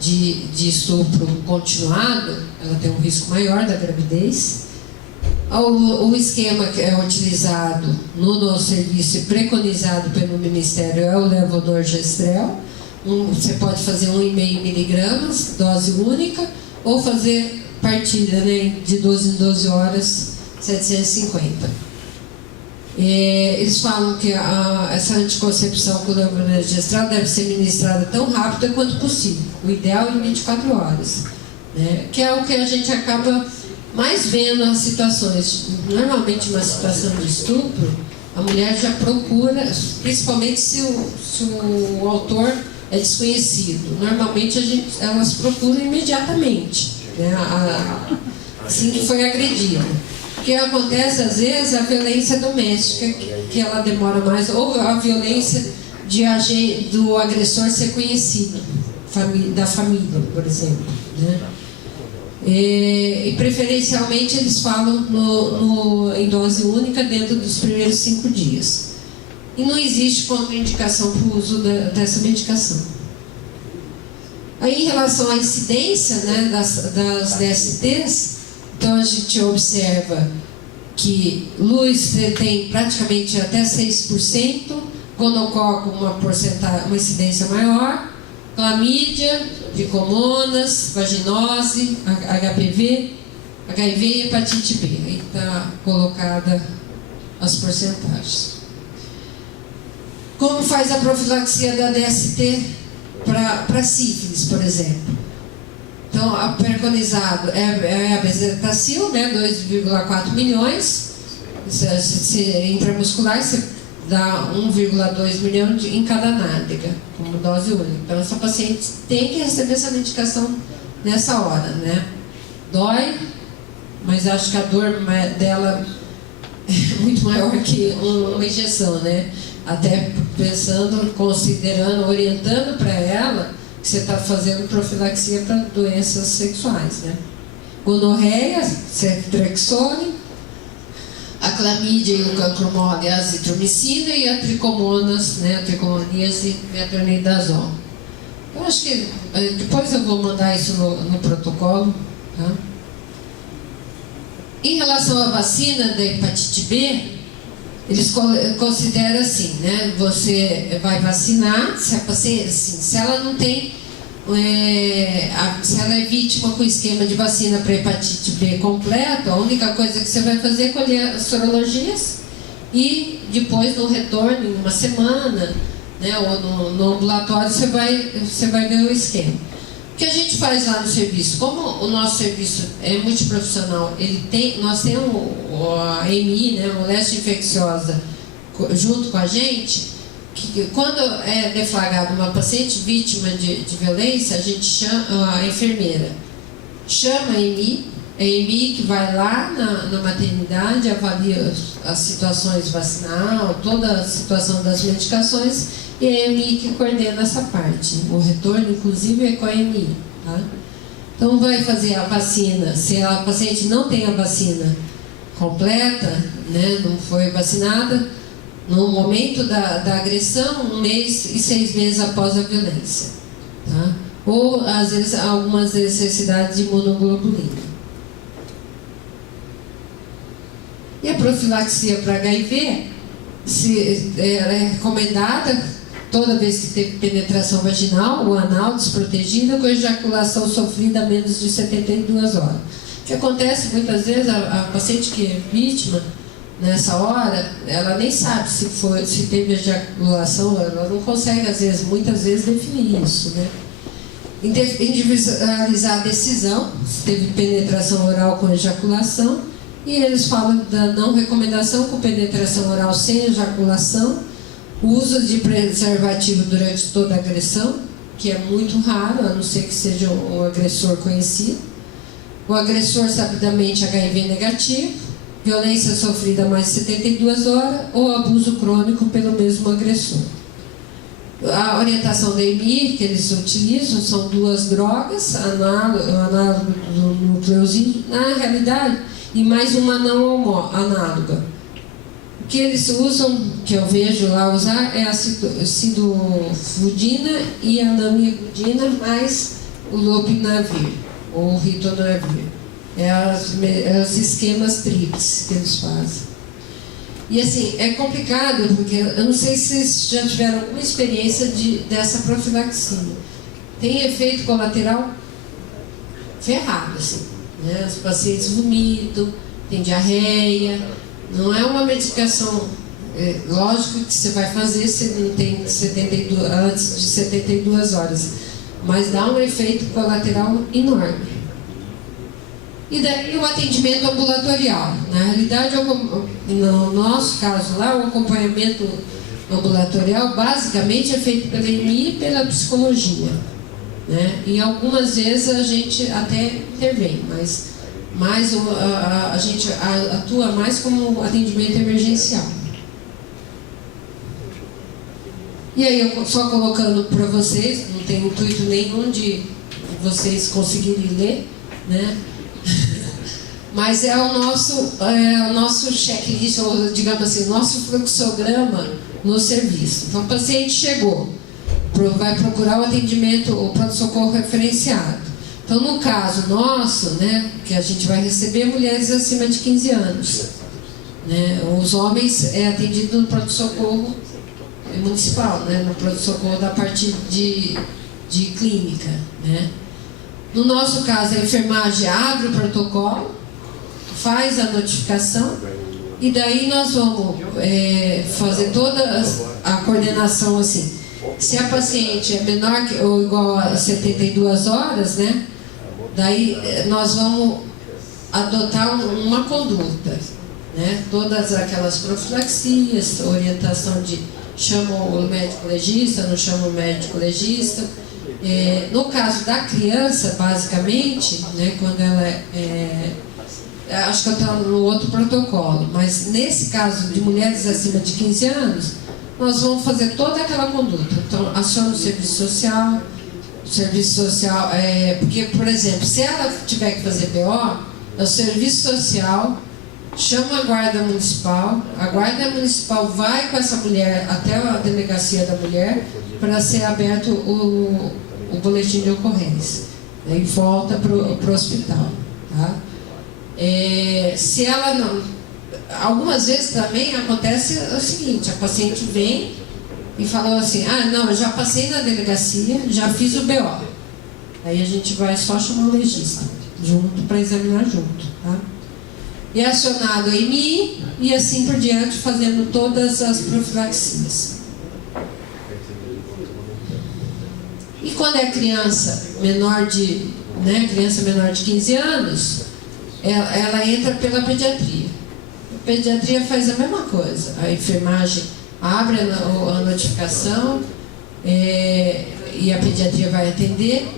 de estupro continuado, ela tem um risco maior da gravidez. O esquema que é utilizado no nosso serviço e preconizado pelo Ministério é o levonorgestrel. Você pode fazer 1,5 miligramas, dose única, ou fazer partilha, né, de 12 em 12 horas, 750. Eles falam que essa anticoncepção com levonorgestrel deve ser ministrada tão rápida quanto possível, o ideal em 24 horas, né, que é o que a gente acaba mais vendo as situações. Normalmente, uma situação de estupro, a mulher já procura, principalmente se o autor é desconhecido. Normalmente elas procuram imediatamente, né, assim que foi agredida. O que acontece às vezes é a violência doméstica, que ela demora mais, ou a violência do agressor ser conhecido, da família, por exemplo, né? E preferencialmente eles falam em dose única dentro dos primeiros 5 dias. E não existe contraindicação para o uso dessa medicação. Aí, em relação à incidência, né, das DSTs, então a gente observa que luz tem praticamente até 6%, gonococo uma incidência maior, clamídia, tricomonas, vaginose, HPV, HIV e hepatite B. Aí está colocada as porcentagens. Como faz a profilaxia da DST para sífilis, por exemplo? Então, a preconizado é a bezetacil, né, 2,4 milhões. Se intramuscular, você dá 1,2 milhão em cada nádega, como dose única. Então, essa paciente tem que receber essa medicação nessa hora, né? Dói, mas acho que a dor dela é muito maior que uma injeção, né? Até pensando, considerando, orientando para ela que você está fazendo profilaxia para doenças sexuais, né? Gonorreia, ceftriaxone, a clamídia e o cancro mole, a azitromicina, e a tricomonas, né? A tricomoníase, metronidazol. Eu acho que depois eu vou mandar isso no protocolo, tá? Em relação à vacina da hepatite B, eles consideram assim, né? Você vai vacinar, se a paciente, assim, se ela não tem, se ela é vítima com esquema de vacina para hepatite B completo, a única coisa que você vai fazer é colher as sorologias e depois no retorno, em uma semana, né, ou no ambulatório, você vai ver o esquema. O que a gente faz lá no serviço? Como o nosso serviço é multiprofissional, nós temos a AMI, né, a moléstia infecciosa, junto com a gente, que quando é deflagrada uma paciente vítima de violência, a gente chama a enfermeira, chama a AMI que vai lá na maternidade, avalia as situações vacinal, toda a situação das medicações, e a AMI que coordena essa parte. O retorno, inclusive, é com a AMI. Tá? Então, vai fazer a vacina. Se a paciente não tem a vacina completa, né, não foi vacinada, no momento da agressão, 1 mês e 6 meses após a violência. Tá? Ou, às vezes, algumas necessidades de imunoglobulina. E a profilaxia para HIV, ela é recomendada toda vez que teve penetração vaginal ou anal desprotegida com ejaculação sofrida a menos de 72 horas. O que acontece muitas vezes, a paciente que é vítima, nessa hora, ela nem sabe se teve ejaculação, ela não consegue, muitas vezes, definir isso, né? Individualizar a decisão, se teve penetração oral com ejaculação, e eles falam da não recomendação com penetração oral sem ejaculação, o uso de preservativo durante toda a agressão, que é muito raro, a não ser que seja um agressor conhecido, o agressor sabidamente HIV negativo, violência sofrida mais de 72 horas ou abuso crônico pelo mesmo agressor. A orientação da EMI que eles utilizam são 2 drogas, análogo do nucleosídeo, na realidade, e mais uma não análoga. O que eles usam, que eu vejo lá usar, é a sidofudina e a namibudina mais o lopinavir, ou ritonavir. Os esquemas tríplices que eles fazem. E assim, é complicado, porque eu não sei se vocês já tiveram alguma experiência dessa profilaxia. Tem efeito colateral ferrado, assim, né? Os pacientes vomitam, tem diarreia. Não é uma medicação, lógico que você vai fazer se não tem antes de 72 horas, mas dá um efeito colateral enorme. E daí o atendimento ambulatorial. Na realidade, no nosso caso lá, o acompanhamento ambulatorial basicamente é feito pela EMI e pela psicologia, né? E algumas vezes a gente até intervém, mas a gente atua mais como atendimento emergencial. E aí, eu só colocando para vocês, não tem intuito nenhum de vocês conseguirem ler, né? Mas é o nosso checklist, ou digamos assim, nosso fluxograma no serviço. Então, o paciente chegou, vai procurar o atendimento, o pronto-socorro referenciado. Então, no caso nosso, né, que a gente vai receber mulheres acima de 15 anos. Né? Os homens é atendido no pronto-socorro municipal, né, no pronto-socorro da parte de clínica. Né? No nosso caso, a enfermagem abre o protocolo, faz a notificação, e daí nós vamos fazer toda a coordenação assim. Se a paciente é menor ou igual a 72 horas, né, daí nós vamos adotar uma conduta, né, todas aquelas profilaxias, orientação de chama o médico legista, não chama o médico legista. No caso da criança, basicamente, né, quando ela acho que eu estou no outro protocolo, mas nesse caso de mulheres acima de 15 anos, nós vamos fazer toda aquela conduta. Então, aciona o serviço social, serviço social, porque, por exemplo, se ela tiver que fazer BO, é o serviço social, chama a guarda municipal, a guarda municipal vai com essa mulher até a delegacia da mulher para ser aberto o boletim de ocorrência, né, e volta para o hospital. Tá? Se ela não... Algumas vezes também acontece o seguinte, a paciente vem e falou assim, não, eu já passei na delegacia, já fiz o BO. Aí a gente vai só chamar o legista junto para examinar junto. Tá? E é acionado a EMI e assim por diante, fazendo todas as profilaxias. E quando é criança menor de 15 anos, ela entra pela pediatria. A pediatria faz a mesma coisa. A enfermagem abre a notificação e a pediatria vai atender.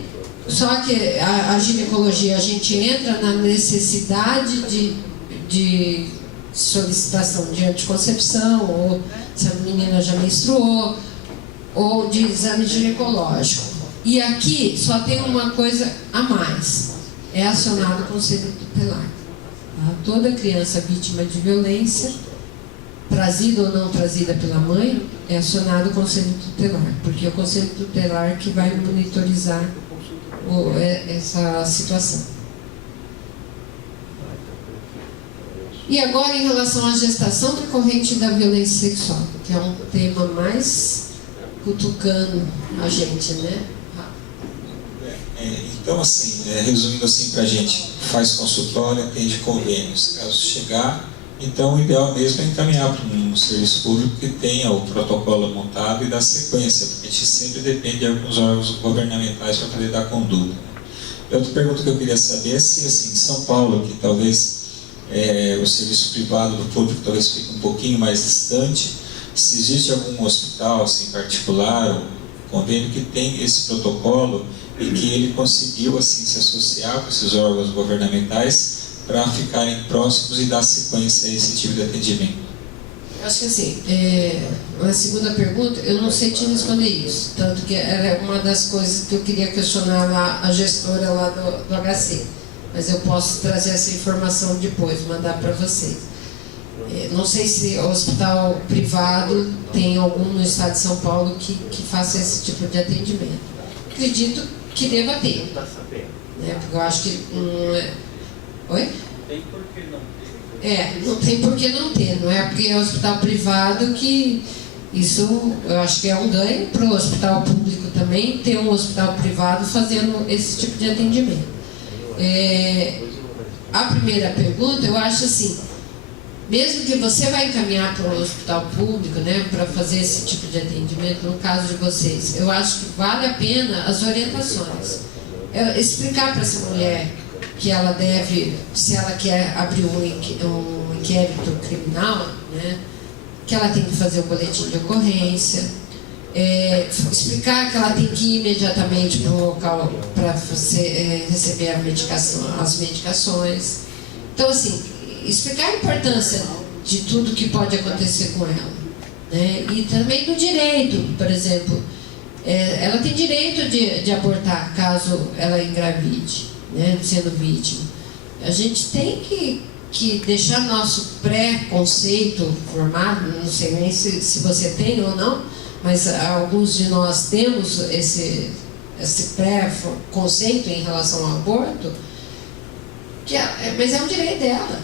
Só que a ginecologia, a gente entra na necessidade de solicitação de anticoncepção, ou se a menina já menstruou, ou de exame ginecológico. E aqui só tem uma coisa a mais, é acionado o conselho tutelar. Tá? Toda criança vítima de violência, trazida ou não trazida pela mãe, é acionado o conselho tutelar, porque é o conselho tutelar que vai monitorizar essa situação. E agora, em relação à gestação decorrente da violência sexual, que é um tema mais cutucando a gente, né? Então, assim, resumindo assim para a gente, faz consultório, atende convênios. Caso chegar, então o ideal mesmo é encaminhar para um serviço público que tenha o protocolo montado e dar sequência, porque a gente sempre depende de alguns órgãos governamentais para poder dar conduta. Outra pergunta que eu queria saber é se, assim, em São Paulo, que talvez o serviço privado do público talvez fique um pouquinho mais distante, se existe algum hospital assim, particular ou convênio que tem esse protocolo e que ele conseguiu assim, se associar com esses órgãos governamentais para ficarem próximos e dar sequência a esse tipo de atendimento. Acho que assim, uma segunda pergunta, eu não sei te responder isso, tanto que era uma das coisas que eu queria questionar lá, a gestora lá do HC, mas eu posso trazer essa informação depois, mandar para vocês. Não sei se o hospital privado tem algum no estado de São Paulo que faça esse tipo de atendimento. Acredito que deva ter, né? Porque eu acho que Oi? Tem por que não ter. Não tem por que não ter, não é porque é hospital privado que isso, eu acho que é um ganho para o hospital público também, ter um hospital privado fazendo esse tipo de atendimento. A primeira pergunta, eu acho assim, mesmo que você vai encaminhar para o hospital público, né, para fazer esse tipo de atendimento, no caso de vocês, eu acho que vale a pena as orientações. Explicar para essa mulher que ela deve, se ela quer abrir um inquérito criminal, né, que ela tem que fazer um boletim de ocorrência, explicar que ela tem que ir imediatamente para o local para receber as medicações. Então, assim, explicar a importância de tudo que pode acontecer com ela, né? E também do direito, por exemplo, ela tem direito de abortar caso ela engravide, né, sendo vítima. A gente tem que deixar nosso pré-conceito formado, não sei nem se você tem ou não, mas alguns de nós temos esse pré-conceito em relação ao aborto, mas é um direito dela.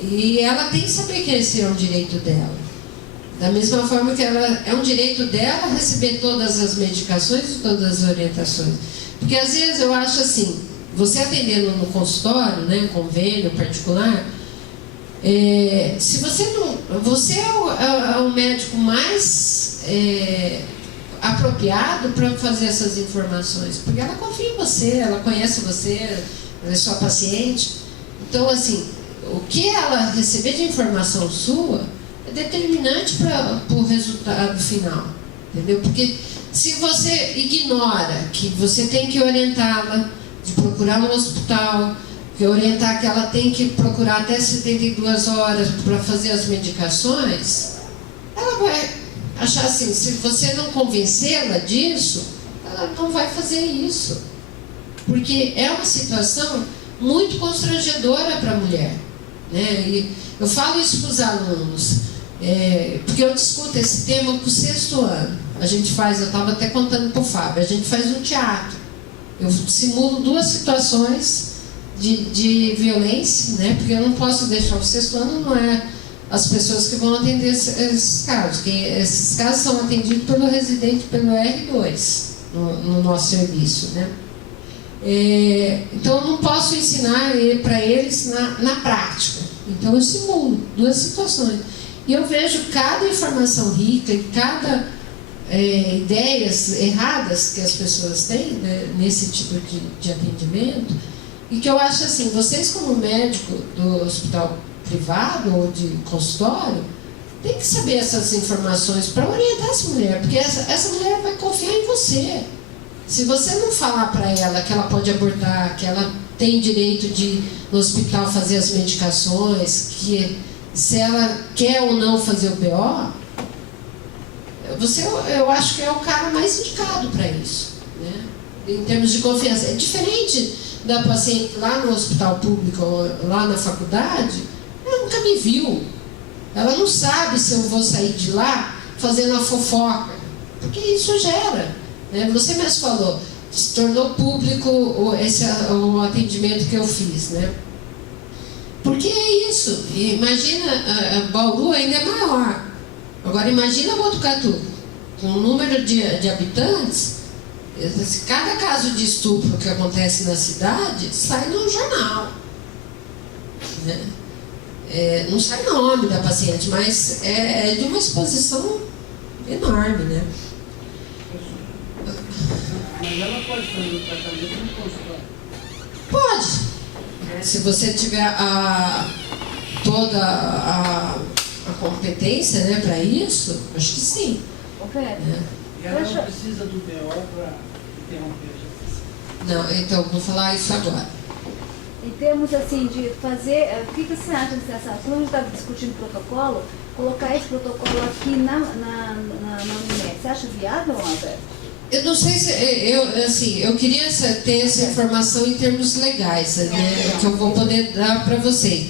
E ela tem que saber que esse é um direito dela. Da mesma forma que é um direito dela receber todas as medicações e todas as orientações. Porque às vezes eu acho assim, você atendendo no consultório, né, convênio particular, se você não... Você é o médico mais apropriado para fazer essas informações, porque ela confia em você, ela conhece você, ela é sua paciente. Então, assim, o que ela receber de informação sua é determinante para o resultado final, entendeu? Porque se você ignora que você tem que orientá-la de procurar um hospital, que orientar que ela tem que procurar até 72 horas para fazer as medicações, ela vai achar assim, se você não convencê-la disso, ela ela não vai fazer isso. Porque é uma situação muito constrangedora para a mulher. Né? E eu falo isso para os alunos, porque eu discuto esse tema para o 6º ano. A gente faz, eu estava até contando para o Fábio, a gente faz um teatro. Eu simulo 2 situações de violência, né? Porque eu não posso deixar o 6º ano, não é as pessoas que vão atender esses casos. Esses casos são atendidos pelo residente, pelo R2, no nosso serviço, né? Então eu não posso ensinar para eles na prática. Então eu simulo 2 situações. E eu vejo cada informação rica e cada ideias erradas que as pessoas têm, né, nesse tipo de atendimento, e que eu acho assim, vocês como médico do hospital privado ou de consultório, tem que saber essas informações para orientar essa mulher, porque essa mulher vai confiar em você. Se você não falar para ela que ela pode abortar, que ela tem direito de ir no hospital fazer as medicações, que se ela quer ou não fazer o BO, eu acho que é o cara mais indicado para isso, né? Em termos de confiança. É diferente da paciente lá no hospital público, ou lá na faculdade, ela nunca me viu. Ela não sabe se eu vou sair de lá fazendo a fofoca, porque isso gera. Né? Você mesmo falou, se tornou público o atendimento que eu fiz, né? Porque é isso. Imagina, a Bauru ainda é maior. Agora imagina Botucatu, com o número de habitantes, cada caso de estupro que acontece na cidade sai no jornal. Né? Não sai nome da paciente, mas é de uma exposição enorme, né? Mas ela pode fazer o tratamento no consultório? Pode. Se você tiver toda a competência, né, para isso, acho que sim. E ela não precisa do BO para interromper a gestação? Não, então, vou falar isso agora. Em termos assim de fazer, o que você acha dessa? Quando a gente está discutindo protocolo, colocar esse protocolo aqui na Unimed, você acha viável, Alberto? Eu não sei se eu queria ter essa informação em termos legais, né, que eu vou poder dar para vocês.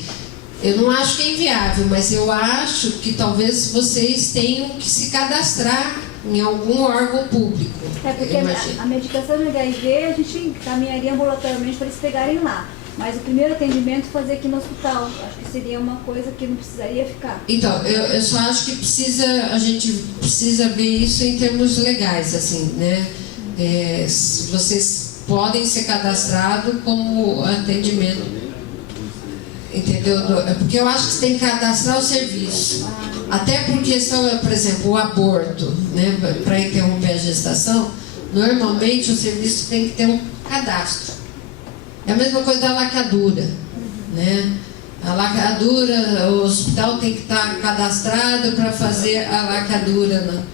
Eu não acho que é inviável, mas eu acho que talvez vocês tenham que se cadastrar em algum órgão público. Porque a medicação de HIV a gente encaminharia ambulatoriamente para eles pegarem lá. Mas o primeiro atendimento fazer aqui no hospital. Acho que seria uma coisa que não precisaria ficar. Então, eu só acho que a gente precisa ver isso em termos legais, assim, né? Vocês podem ser cadastrados como atendimento, entendeu? Porque eu acho que você tem que cadastrar o serviço. Até por questão, por exemplo, o aborto, né? Para interromper a gestação, normalmente o serviço tem que ter um cadastro. É a mesma coisa da lacadura, né? A lacadura, o hospital tem que estar cadastrado para fazer a lacadura.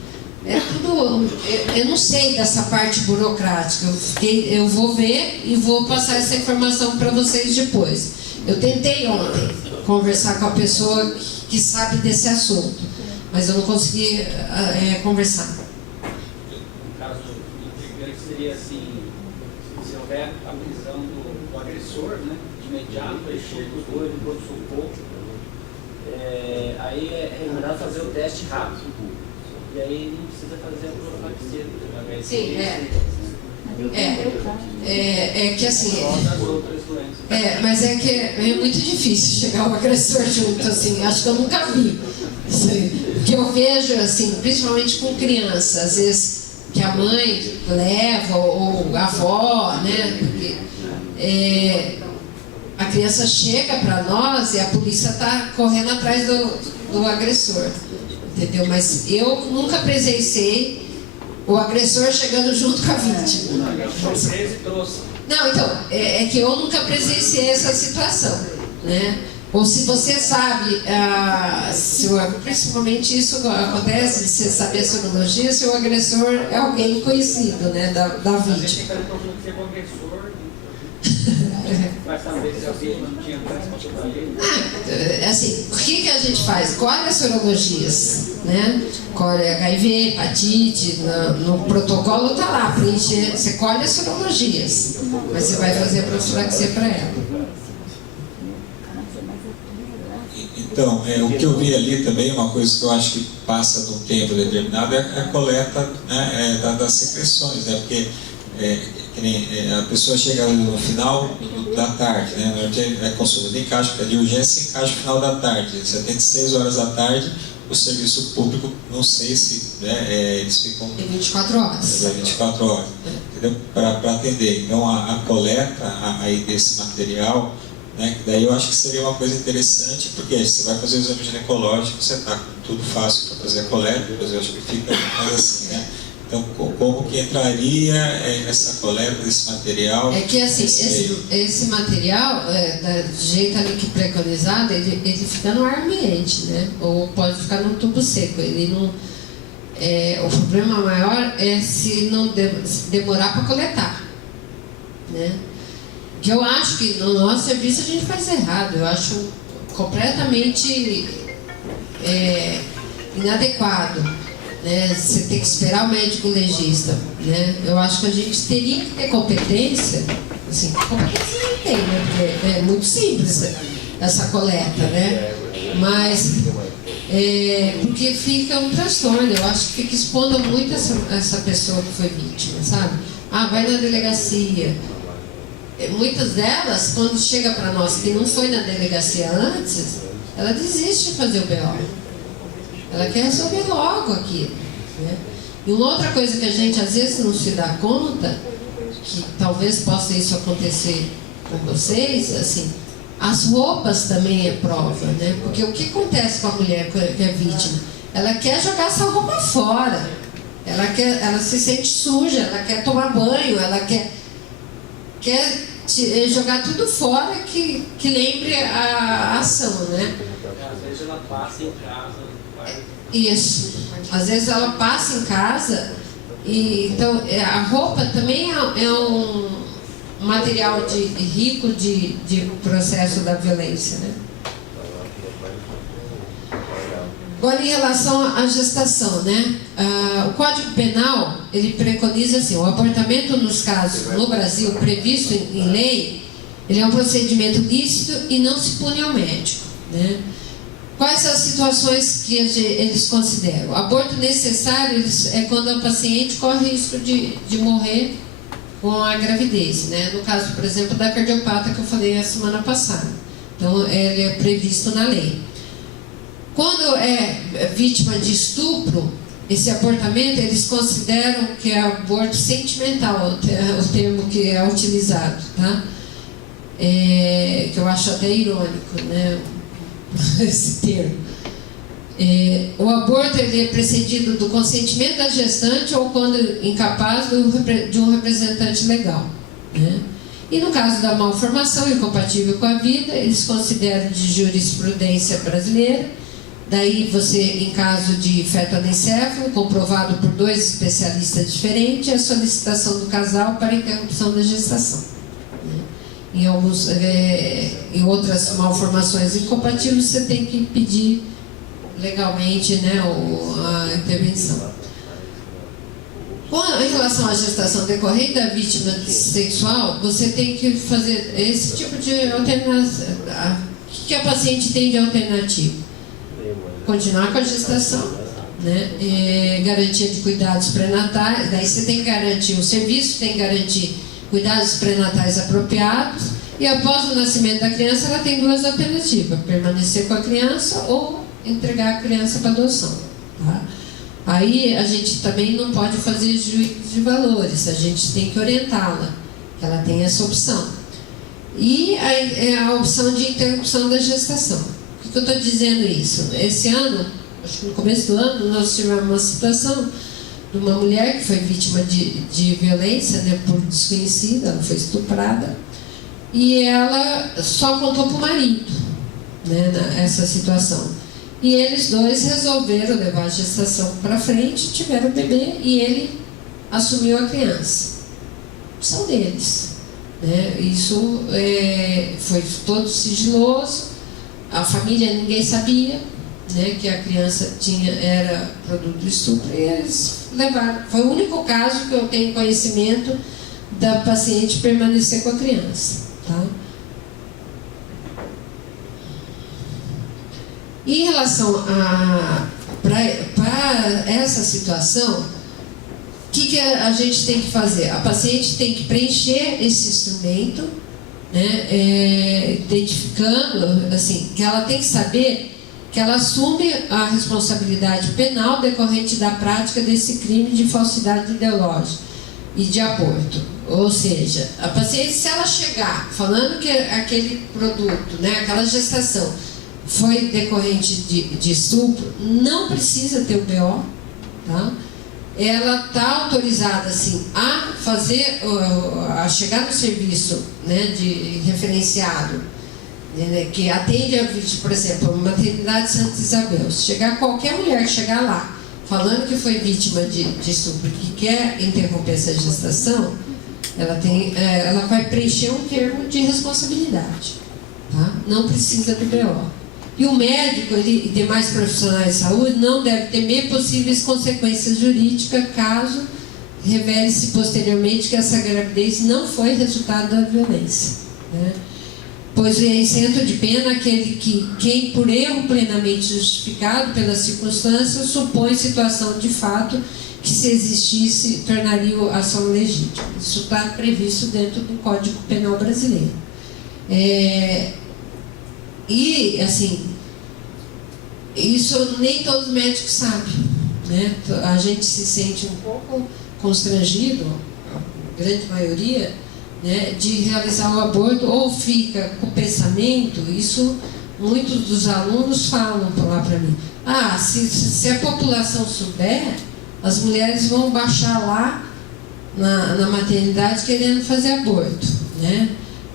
É tudo. Eu não sei dessa parte burocrática. Eu vou ver e vou passar essa informação para vocês depois. Eu tentei ontem conversar com a pessoa que sabe desse assunto, mas eu não consegui conversar. No caso, seria assim, se houver a prisão do agressor, né, de imediato, ele chega os dois no pronto-socorro, aí é recomendado fazer o teste rápido, e aí não precisa fazer a profilaxia. Sim, é que assim, mas é que é muito difícil chegar o agressor junto, assim, acho que eu nunca vi. O que eu vejo, assim, principalmente com criança, às vezes que a mãe leva, ou a avó, né, porque a criança chega para nós e a polícia está correndo atrás do agressor, entendeu? Mas eu nunca presenciei o agressor chegando junto com a vítima. Não, então, é que eu nunca presenciei essa situação, né? Ou se você sabe, principalmente isso acontece, de você saber a sorologia, se o agressor é alguém conhecido, né, da vítima. vai saber se a vítima não tinha doença contra ele? Assim, o que a gente faz? Colhe as sorologias, né? Colhe HIV, hepatite, no protocolo está lá, preencher, você colhe as sorologias, mas você vai fazer a profilaxia para ela. Então, o que eu vi ali também, uma coisa que eu acho que passa de um tempo determinado, é a coleta, né, das secreções, né? Porque que nem, a pessoa chega no final da tarde, né? É consulta de encaixe, porque de urgência encaixa no final da tarde, 76 horas da tarde, o serviço público, não sei se, né, eles ficam... Tem 24 horas. 24 horas, entendeu? Para atender. Então, a coleta aí desse material, né, daí eu acho que seria uma coisa interessante, porque você vai fazer o exame ginecológico, você está com tudo fácil para fazer a coleta, depois eu acho que fica mais assim, né? Então, como que entraria essa coleta desse material? É que assim, esse material, do jeito ali que preconizado, ele fica no ar ambiente, né? Ou pode ficar num tubo seco. Ele não, o problema maior é se não demorar para coletar, né? Que eu acho que no nosso serviço a gente faz errado. Eu acho completamente inadequado, né? Você tem que esperar o médico legista, né? Eu acho que a gente teria que ter competência, assim, competência não tem, né? Porque é muito simples essa coleta, né? Mas porque fica um transtorno. Eu acho que fica expondo muito essa pessoa que foi vítima, sabe? Vai na delegacia. Muitas delas, quando chega para nós que não foi na delegacia antes, ela desiste de fazer o BO. Ela quer resolver logo aquilo, né? E uma outra coisa que a gente às vezes não se dá conta, que talvez possa isso acontecer com vocês, assim, as roupas também é prova, né? Porque o que acontece com a mulher que é vítima? Ela quer jogar essa roupa fora, ela se sente suja, ela quer tomar banho, ela quer jogar tudo fora que lembre a ação, né? Às vezes ela passa em casa. Isso. Às vezes ela passa em casa e então a roupa também é um material rico de processo da violência, né? Agora, em relação à gestação, né? O Código Penal, ele preconiza assim, o abortamento nos casos, no Brasil, previsto em lei, ele é um procedimento lícito e não se pune ao médico, né? Quais as situações que eles consideram? O aborto necessário é quando a paciente corre risco de morrer com a gravidez, né? No caso, por exemplo, da cardiopata que eu falei a semana passada. Então, ele é previsto na lei. Quando é vítima de estupro, esse abortamento, eles consideram que é aborto sentimental, o termo que é utilizado, tá? Que eu acho até irônico, né? Esse termo. O aborto ele é precedido do consentimento da gestante ou, quando incapaz, de um representante legal, né? E no caso da malformação incompatível com a vida, eles consideram de jurisprudência brasileira. Daí você, em caso de feto anencefalo, comprovado por 2 especialistas diferentes, a solicitação do casal para interrupção da gestação, né? Em outras malformações incompatíveis, você tem que pedir legalmente, né, a intervenção. Em relação à gestação decorrente da vítima sexual, você tem que fazer esse tipo de alternativa. O que a paciente tem de alternativa? Continuar com a gestação, né? Garantia de cuidados pré-natais. Daí você tem que garantir, o serviço tem que garantir cuidados pré-natais apropriados, e após o nascimento da criança ela tem 2 alternativas: permanecer com a criança ou entregar a criança para adoção, tá? Aí a gente também não pode fazer juízo de valores, a gente tem que orientá-la, que ela tem essa opção. E a opção de interrupção da gestação. Por que eu estou dizendo isso? Esse ano, acho que no começo do ano, nós tivemos uma situação de uma mulher que foi vítima de violência, né, por desconhecida, ela foi estuprada, e ela só contou para o marido, né, essa situação. E eles 2 resolveram levar a gestação para frente, tiveram o bebê e ele assumiu a criança. São deles. né? Isso foi todo sigiloso, a família ninguém sabia, né, que a criança era produto do estupro, e eles levaram. Foi o único caso que eu tenho conhecimento da paciente permanecer com a criança, tá? Em relação para essa situação, o que a gente tem que fazer? A paciente tem que preencher esse instrumento, né, identificando, assim, que ela tem que saber que ela assume a responsabilidade penal decorrente da prática desse crime de falsidade ideológica e de aborto. Ou seja, a paciente, se ela chegar falando que aquele produto, né, aquela gestação foi decorrente de estupro, não precisa ter o BO, tá? Ela está autorizada, assim, a fazer, a chegar no serviço, né, de referenciado, né, que atende a vítima, por exemplo, a maternidade Santa Isabel. Se chegar qualquer mulher que chegar lá falando que foi vítima de estupro, que quer interromper essa gestação, ela vai preencher um termo de responsabilidade, tá? Não precisa do BO. E o médico e demais profissionais de saúde não devem temer possíveis consequências jurídicas caso revele-se posteriormente que essa gravidez não foi resultado da violência, né? Pois é isento de pena aquele quem por erro plenamente justificado pelas circunstâncias supõe situação de fato que, se existisse, tornaria a ação legítima. Isso está previsto dentro do Código Penal brasileiro. E, assim, isso nem todos os médicos sabem, né? A gente se sente um pouco constrangido, a grande maioria, né, de realizar o aborto, ou fica com o pensamento, isso muitos dos alunos falam lá para mim, se a população souber, as mulheres vão baixar lá na maternidade querendo fazer aborto, né?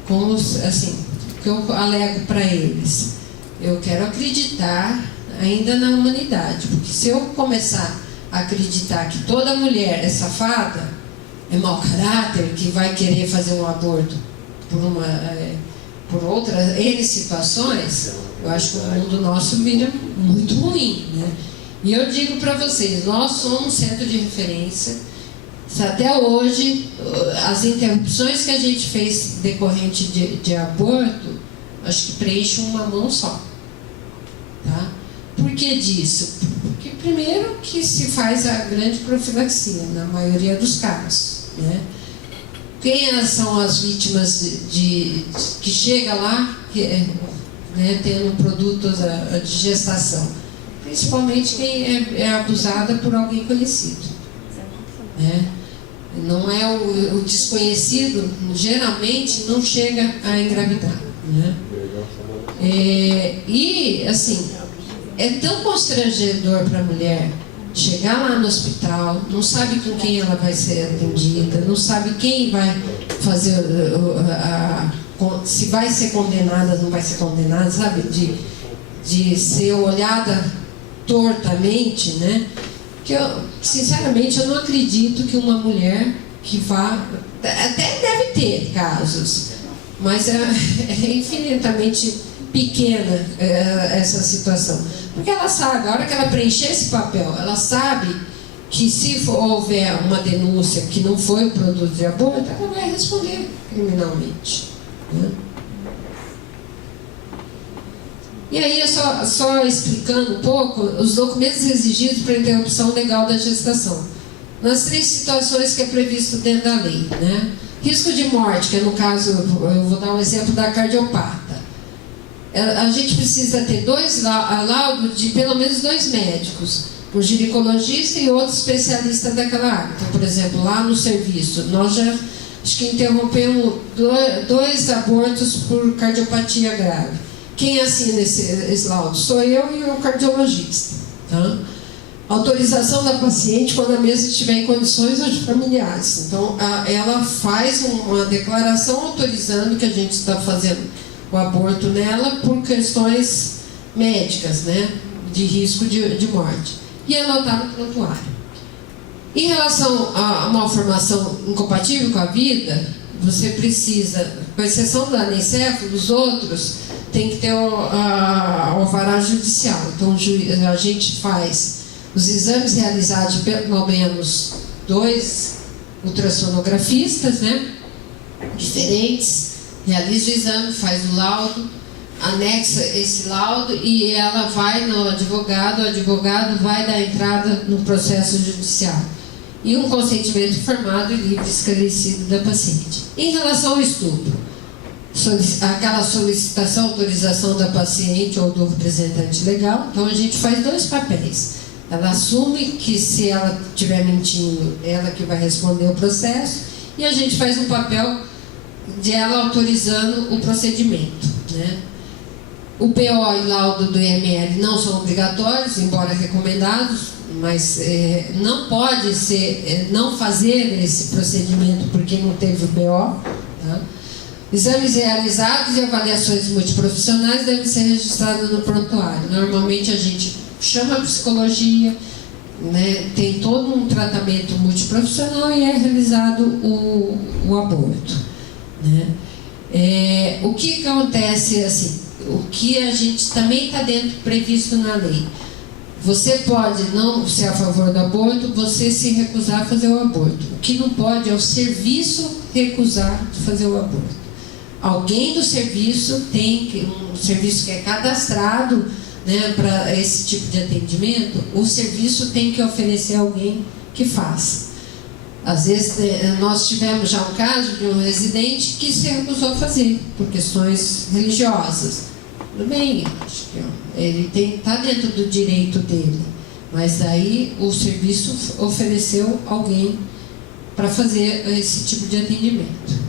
Como, assim, que eu alego para eles, eu quero acreditar ainda na humanidade, porque se eu começar a acreditar que toda mulher é safada, é mau caráter, que vai querer fazer um aborto por outras N situações, eu acho que o mundo nosso vira muito ruim, né? E eu digo para vocês, nós somos um centro de referência. Até hoje, as interrupções que a gente fez decorrente de aborto, acho que preenche uma mão só, tá? Por que disso? Porque primeiro que se faz a grande profilaxia, na maioria dos casos, né? Quem são as vítimas que chega lá, né, tendo produtos de gestação? Principalmente quem é abusada por alguém conhecido, né? Não é o desconhecido, geralmente não chega a engravidar, né? E, assim, é tão constrangedor para a mulher chegar lá no hospital, não sabe com quem ela vai ser atendida, não sabe quem vai fazer, se vai ser condenada, não vai ser condenada, sabe? De ser olhada tortamente, né? Que eu, sinceramente, eu não acredito que uma mulher que vá... Até deve ter casos, mas é infinitamente pequena essa situação. Porque ela sabe, a hora que ela preencher esse papel, ela sabe que se houver uma denúncia que não foi o produto de aborto, ela vai responder criminalmente, né? E aí, só explicando um pouco, os documentos exigidos para a interrupção legal da gestação. Nas 3 situações que é previsto dentro da lei, né? Risco de morte, que é no caso, eu vou dar um exemplo da cardiopata. A gente precisa ter laudos de pelo menos 2 médicos, um ginecologista e outro especialista daquela área. Então, por exemplo, lá no serviço, nós já acho que interrompemos 2 abortos por cardiopatia grave. Quem assina esse laudo? Sou eu e o cardiologista, tá? Autorização da paciente quando a mesma estiver em condições ou de familiares. Então, ela faz uma declaração autorizando que a gente está fazendo o aborto nela por questões médicas, né? De risco de morte. E anotar no prontuário. Em relação a uma malformação incompatível com a vida, você precisa, com exceção do anencefalo, os outros tem que ter o alvará judicial. Então a gente faz os exames realizados de pelo menos 2 ultrassonografistas, né, diferentes, realiza o exame, faz o laudo, anexa esse laudo e ela vai no advogado, o advogado vai dar entrada no processo judicial. E um consentimento informado e livre esclarecido da paciente. Em relação ao estupro, aquela solicitação, autorização da paciente ou do representante legal, então a gente faz 2 papéis. Ela assume que se ela estiver mentindo, ela que vai responder o processo, e a gente faz um papel de ela autorizando o procedimento, né? O PO e laudo do IML não são obrigatórios, embora recomendados, mas não pode ser, não fazer esse procedimento porque não teve o PO. Tá? Exames realizados e avaliações multiprofissionais devem ser registrados no prontuário. Normalmente a gente chama a psicologia, né, tem todo um tratamento multiprofissional e é realizado o aborto. Né? O que acontece assim? O que a gente também está previsto na lei. Você pode não ser a favor do aborto, você se recusar a fazer o aborto. O que não pode é o serviço recusar de fazer o aborto. Alguém do serviço um serviço que é cadastrado, né, para esse tipo de atendimento, o serviço tem que oferecer alguém que faça. Às vezes, nós tivemos já um caso de um residente que se recusou a fazer, por questões religiosas. Tudo bem, acho que ele está dentro do direito dele, mas daí o serviço ofereceu alguém para fazer esse tipo de atendimento.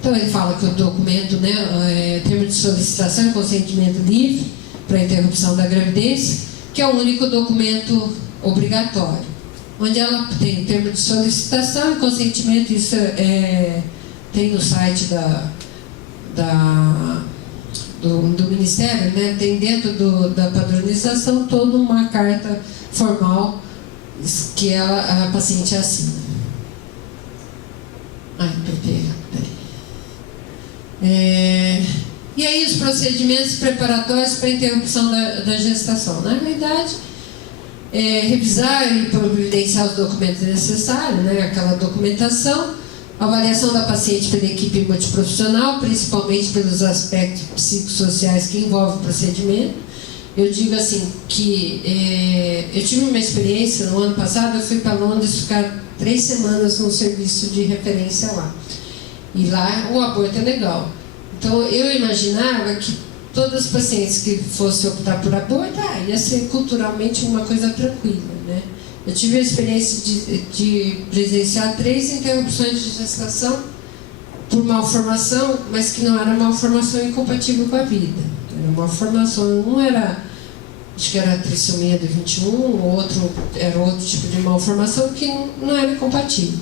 Então ele fala que o documento, né, termo de solicitação e consentimento livre para interrupção da gravidez, que é o único documento obrigatório, onde ela tem termo de solicitação e consentimento, isso tem no site do Ministério, né, tem dentro da padronização toda uma carta formal que a paciente assina. E aí os procedimentos preparatórios para a interrupção da gestação. Na realidade, revisar e providenciar os documentos necessários, né, aquela documentação, avaliação da paciente pela equipe multiprofissional, principalmente pelos aspectos psicossociais que envolvem o procedimento. Eu digo assim que eu tive uma experiência no ano passado, eu fui para Londres ficar 3 semanas num serviço de referência lá. E lá o aborto é legal. Então eu imaginava que todas as pacientes que fossem optar por aborto, ia ser culturalmente uma coisa tranquila, né? Eu tive a experiência de presenciar 3 interrupções de gestação por malformação, mas que não era malformação incompatível com a vida. Era uma malformação, um era, acho que era trissomia do 21, o outro era outro tipo de malformação que não era incompatível.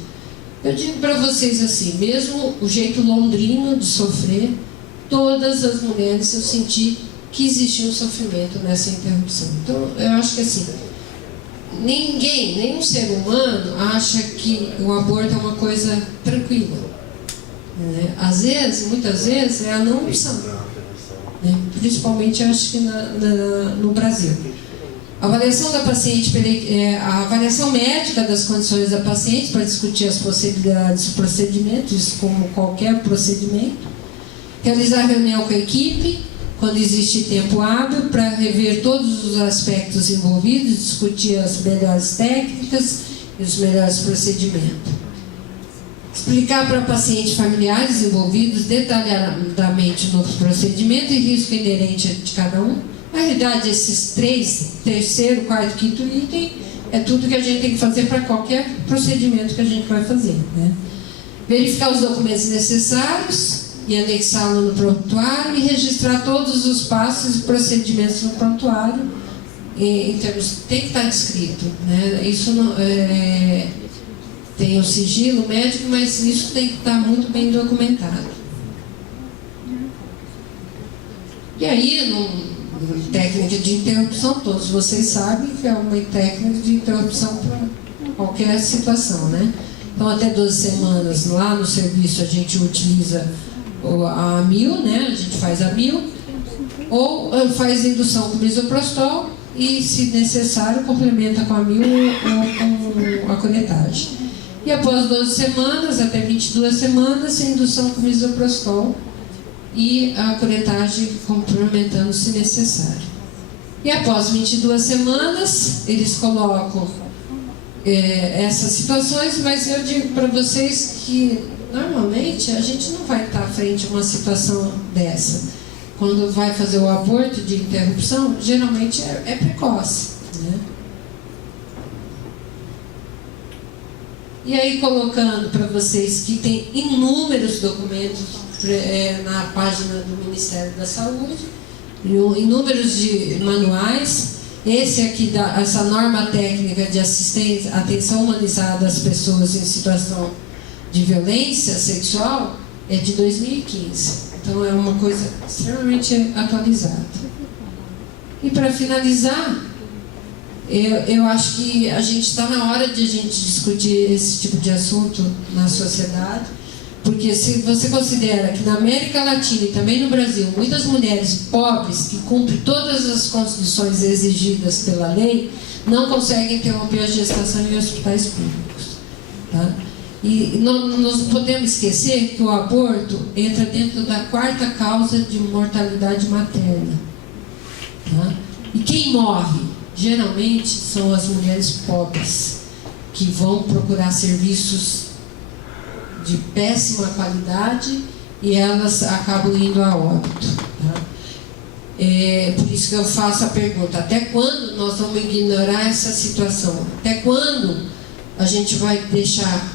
Eu digo para vocês assim, mesmo o jeito londrino de sofrer, todas as mulheres eu senti que existia um sofrimento nessa interrupção. Então, eu acho que assim, nenhum ser humano acha que o aborto é uma coisa tranquila. Né? Às vezes, muitas vezes, é a não opção. Né? Principalmente, eu acho que no Brasil. A avaliação da paciente, a avaliação médica das condições da paciente para discutir as possibilidades do procedimento, isso como qualquer procedimento. Realizar reunião com a equipe, quando existe tempo hábil, para rever todos os aspectos envolvidos, discutir as melhores técnicas e os melhores procedimentos. Explicar para pacientes familiares envolvidos detalhadamente no procedimento e risco inerente de cada um. Na realidade, esses 3, terceiro, quarto, quinto item, é tudo que a gente tem que fazer para qualquer procedimento que a gente vai fazer. Né? Verificar os documentos necessários e anexá-lo no prontuário e registrar todos os passos e procedimentos no prontuário. Em termos, tem que estar descrito. Né? Isso não, tem o sigilo médico, mas isso tem que estar muito bem documentado. E aí, técnica de interrupção, todos vocês sabem que é uma técnica de interrupção para qualquer situação, né? Então, até 12 semanas lá no serviço a gente utiliza a AMIL, né? A gente faz a AMIL, ou faz indução com misoprostol e, se necessário, complementa com a AMIL ou com a curetagem. E após 12 semanas, até 22 semanas, indução com misoprostol e a curetagem complementando se necessário. E após 22 semanas, eles colocam essas situações, mas eu digo para vocês que normalmente a gente não vai estar frente a uma situação dessa. Quando vai fazer o aborto de interrupção, geralmente é precoce, né? E aí, colocando para vocês que tem inúmeros documentos na página do Ministério da Saúde, inúmeros de manuais. Esse aqui, essa norma técnica de assistência, atenção humanizada às pessoas em situação de violência sexual, é de 2015. Então, é uma coisa extremamente atualizada. E para finalizar, eu acho que a gente está na hora de a gente discutir esse tipo de assunto na sociedade, porque se você considera que na América Latina e também no Brasil, muitas mulheres pobres que cumprem todas as condições exigidas pela lei, não conseguem interromper a gestação em hospitais públicos. Tá? E nós não podemos esquecer que o aborto entra dentro da 4ª causa de mortalidade materna. Tá? E quem morre, geralmente, são as mulheres pobres, que vão procurar serviços de péssima qualidade e elas acabam indo a óbito. Tá? Por isso que eu faço a pergunta: até quando nós vamos ignorar essa situação? Até quando a gente vai deixar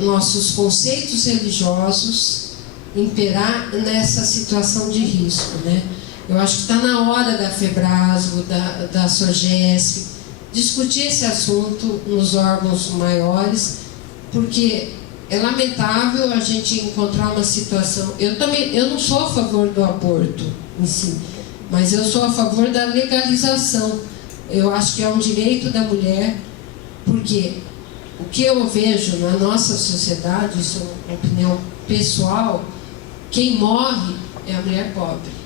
nossos conceitos religiosos imperar nessa situação de risco, né? Eu acho que está na hora da FEBRASGO, da SOGESP, discutir esse assunto nos órgãos maiores, porque é lamentável a gente encontrar uma situação. Eu não sou a favor do aborto em si, mas eu sou a favor da legalização. Eu acho que é um direito da mulher, porque o que eu vejo na nossa sociedade, isso é uma opinião pessoal, quem morre é a mulher pobre.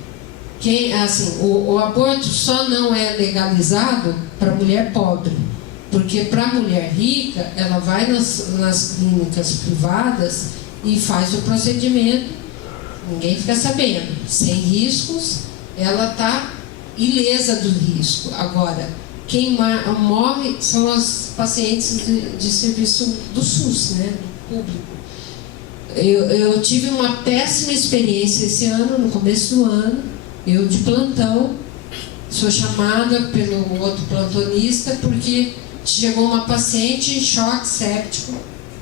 O aborto só não é legalizado para a mulher pobre, porque para a mulher rica, ela vai nas clínicas privadas e faz o procedimento, ninguém fica sabendo, sem riscos, ela está ilesa do risco. Agora, quem morre são as pacientes de serviço do SUS, né, do público. Eu tive uma péssima experiência esse ano, no começo do ano. Eu, de plantão, sou chamada pelo outro plantonista porque chegou uma paciente em choque séptico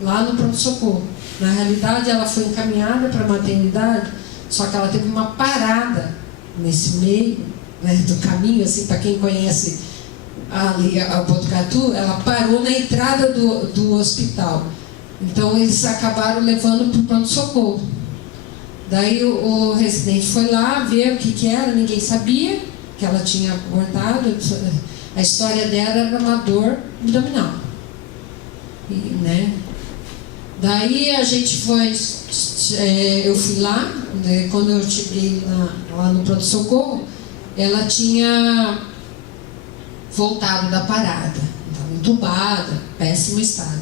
lá no pronto-socorro. Na realidade, ela foi encaminhada para a maternidade, só que ela teve uma parada nesse meio, né, do caminho, assim, para quem conhece ali a Botucatu, ela parou na entrada do hospital. Então, eles acabaram levando para o pronto-socorro. Daí o residente foi lá ver o que era, ninguém sabia que ela tinha abortado. A história dela era uma dor abdominal. Né? Daí a gente foi, eu fui lá, né, quando eu cheguei lá no pronto-socorro, ela tinha voltado da parada, estava entubada, péssimo estado.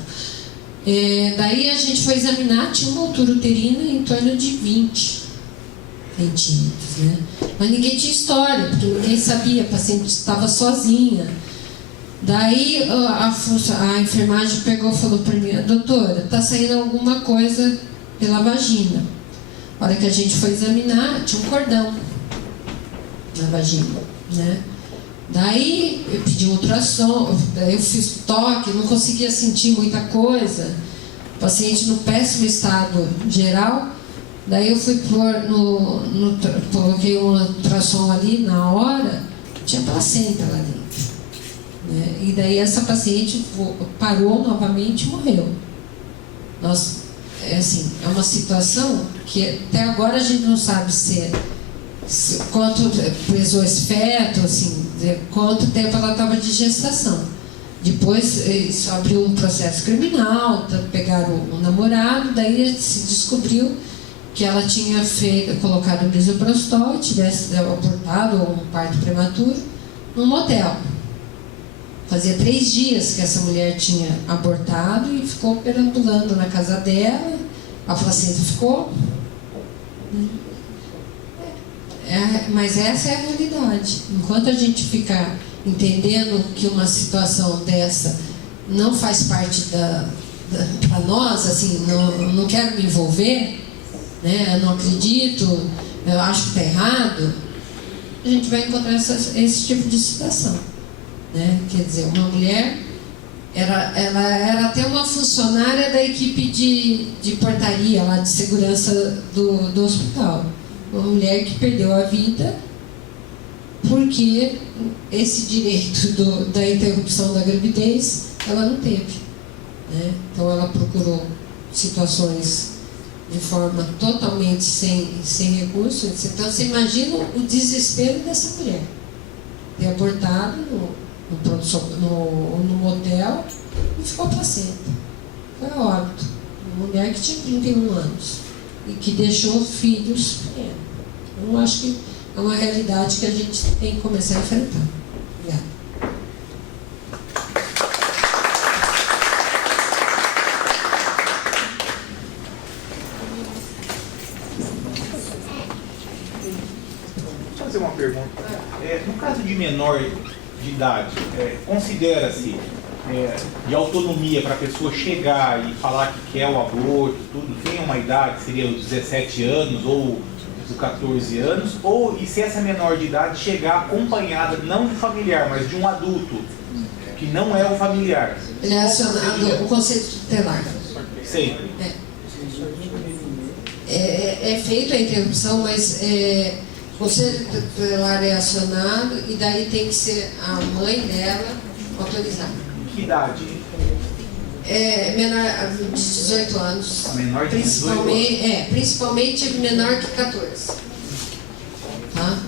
Daí a gente foi examinar, tinha uma altura uterina em torno de 20 centímetros, né? Mas ninguém tinha história, porque ninguém sabia, a paciente estava sozinha. Daí a enfermagem pegou e falou para mim: doutora, está saindo alguma coisa pela vagina. A hora que a gente foi examinar, tinha um cordão na vagina, né? Daí eu pedi um ultrassom, daí eu fiz toque, não conseguia sentir muita coisa, o paciente no péssimo estado geral. Daí eu fui coloquei um ultrassom ali na hora, tinha placenta lá dentro, né? E daí essa paciente parou novamente e morreu. É uma situação que até agora a gente não sabe quanto pesou esse feto, assim, quanto tempo ela estava de gestação. Depois isso abriu um processo criminal, pegaram o namorado, daí se descobriu que ela tinha colocado o misoprostol, tivesse abortado ou um parto prematuro, num motel. Fazia 3 dias que essa mulher tinha abortado e ficou perambulando na casa dela, a placenta ficou. Mas essa é a realidade. Enquanto a gente ficar entendendo que uma situação dessa não faz parte para nós, assim, não quero me envolver, né, eu não acredito, eu acho que está errado, a gente vai encontrar esse tipo de situação, né? Quer dizer, uma mulher, ela era até uma funcionária da equipe de portaria, lá de segurança do hospital. Uma mulher que perdeu a vida porque esse direito da interrupção da gravidez ela não teve, né? Então ela procurou situações de forma totalmente sem recursos. Então você imagina o desespero dessa mulher ter abortado no motel e ficou placenta. Foi óbito. Uma mulher que tinha 31 anos e que deixou filhos pequenos. Eu acho que é uma realidade que a gente tem que começar a enfrentar. Obrigada. Deixa eu fazer uma pergunta. No caso de menor de idade, considera-se de autonomia para a pessoa chegar e falar que quer o aborto, tudo, tem uma idade, seria os 17 anos ou os 14 anos, e se essa menor de idade chegar acompanhada, não de familiar, mas de um adulto, que não é o familiar? Ele é acionado o conselho tutelar. Sempre. É feita a interrupção, mas o conselho tutelar é acionado e daí tem que ser a mãe dela autorizada. Que idade? Menor de 18 anos. A menor de 18 anos. Principalmente menor que 14. Tá?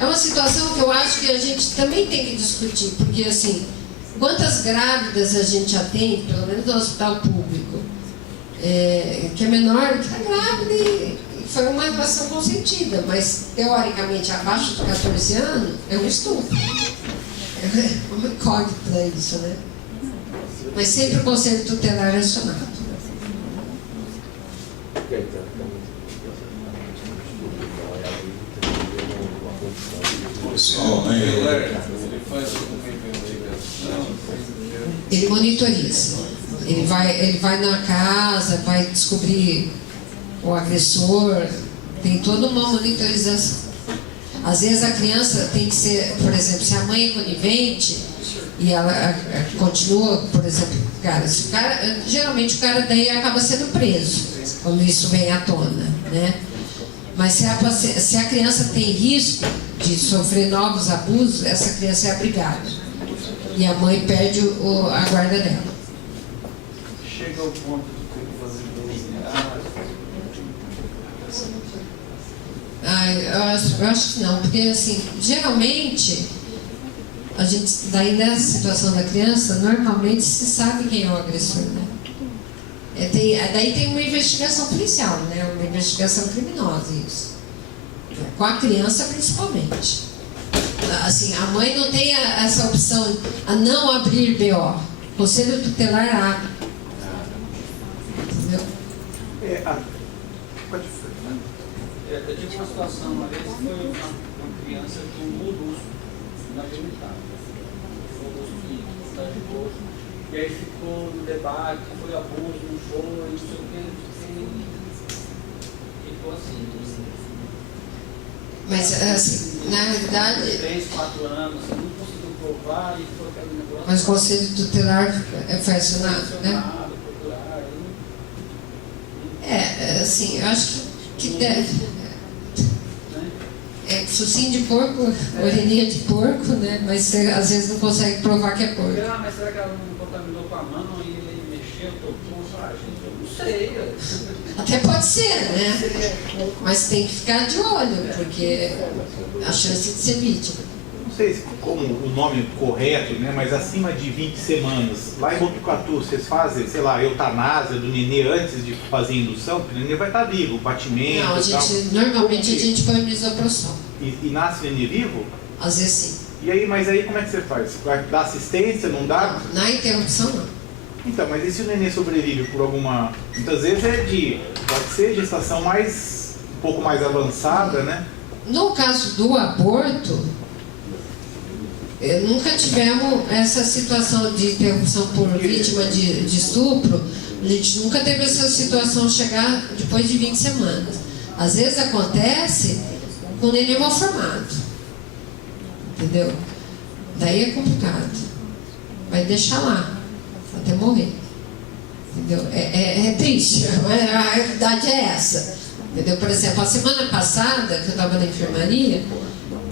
É uma situação que eu acho que a gente também tem que discutir, porque assim, quantas grávidas a gente já tem, pelo menos no hospital público, que é menor, que está grávida e foi uma relação consentida, mas teoricamente abaixo de 14 anos é um estupro. É uma incógnita isso, né? Mas sempre o conselho tutelar é acionado. Pessoal, ele monitoriza. Ele vai na casa, vai descobrir o agressor, tem toda uma monitorização. Às vezes a criança tem que ser, por exemplo, se a mãe é conivente e ela continua, por exemplo, geralmente o cara daí acaba sendo preso quando isso vem à tona, né? Mas se a criança tem risco de sofrer novos abusos, essa criança é abrigada e a mãe perde a guarda dela. Chega ao ponto de ter que fazer eu acho que não, porque assim, geralmente a gente, daí nessa situação da criança, normalmente se sabe quem é o agressor, né? Daí tem uma investigação policial, né? Uma investigação criminosa, isso. Com a criança principalmente. Assim, a mãe não tem essa opção a não abrir BO. O conselho tutelar abre. Entendeu? Eu tive uma situação uma vez que foi uma criança com um molusco na genitália. Um molusco que está de boa. E aí ficou no debate, foi abuso, não foi, não sei o que. Ficou assim. Mas, assim, na realidade... 3, 4 anos, assim, não conseguiu provar e foi aquele negócio. Mas o conselho tutelar foi acionado, né? Assim, eu acho que deve... focinho de porco, orelhinha de porco, né? Mas você às vezes não consegue provar que é porco. Mas será que ela não contaminou com a mão e ele mexeu, tocou, gente? Eu não sei. Até pode ser, né? Mas tem que ficar de olho, porque a chance de ser vítima. Não sei como o nome correto, né, mas acima de 20 semanas, lá em Botucatu, vocês fazem, sei lá, eutanásia do nenê antes de fazer a indução, porque o nenê vai estar vivo, o batimento Não, e tal. normalmente a gente põe misoprostol. E nasce nenê vivo? Às vezes sim. E aí, mas aí como é que você faz? Vai dar assistência, não dá? Não, na interrupção não. Então, mas e se o nenê sobrevive por alguma... Muitas vezes pode ser gestação um pouco mais avançada, né? No caso do aborto, nunca tivemos essa situação de interrupção por vítima de estupro. A gente nunca teve essa situação chegar depois de 20 semanas. Às vezes acontece com o neném mal formado. Entendeu? Daí é complicado. Vai deixar lá, até morrer. Entendeu? É triste, a realidade é essa. Entendeu? Por exemplo, a semana passada, que eu estava na enfermaria,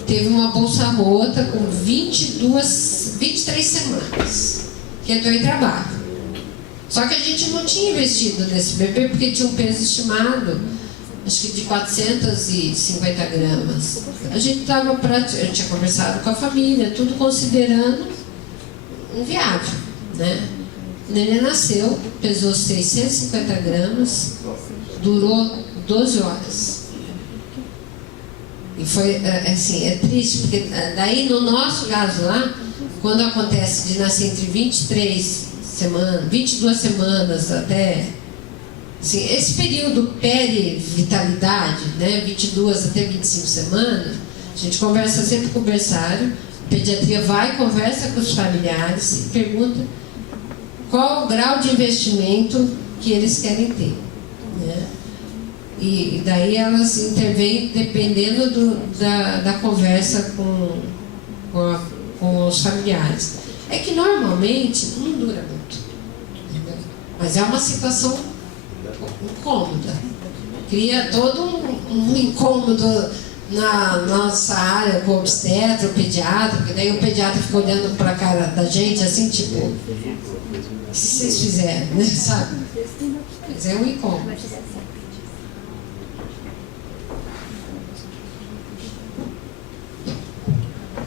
teve uma bolsa rota com 23 semanas, que entrou em trabalho. Só que a gente não tinha investido nesse bebê porque tinha um peso estimado, acho que de 450 gramas. A gente eu tinha conversado com a família, tudo considerando inviável, né? O neném nasceu, pesou 650 gramas, durou 12 horas. E foi, assim, é triste, porque daí no nosso caso lá, quando acontece de nascer entre 22 semanas até... Assim, esse período perivitalidade, né, 22 até 25 semanas, a gente conversa sempre com o berçário, a pediatria vai, conversa com os familiares e pergunta qual o grau de investimento que eles querem ter, né? E daí elas intervêm dependendo da conversa com os familiares. É que normalmente não dura muito, entendeu? Mas é uma situação incômoda. Cria todo um incômodo na nossa área com o obstetra, o pediatra, porque daí o pediatra fica olhando para a cara da gente assim, tipo, o que vocês fizeram, né? Sabe? Mas é um incômodo.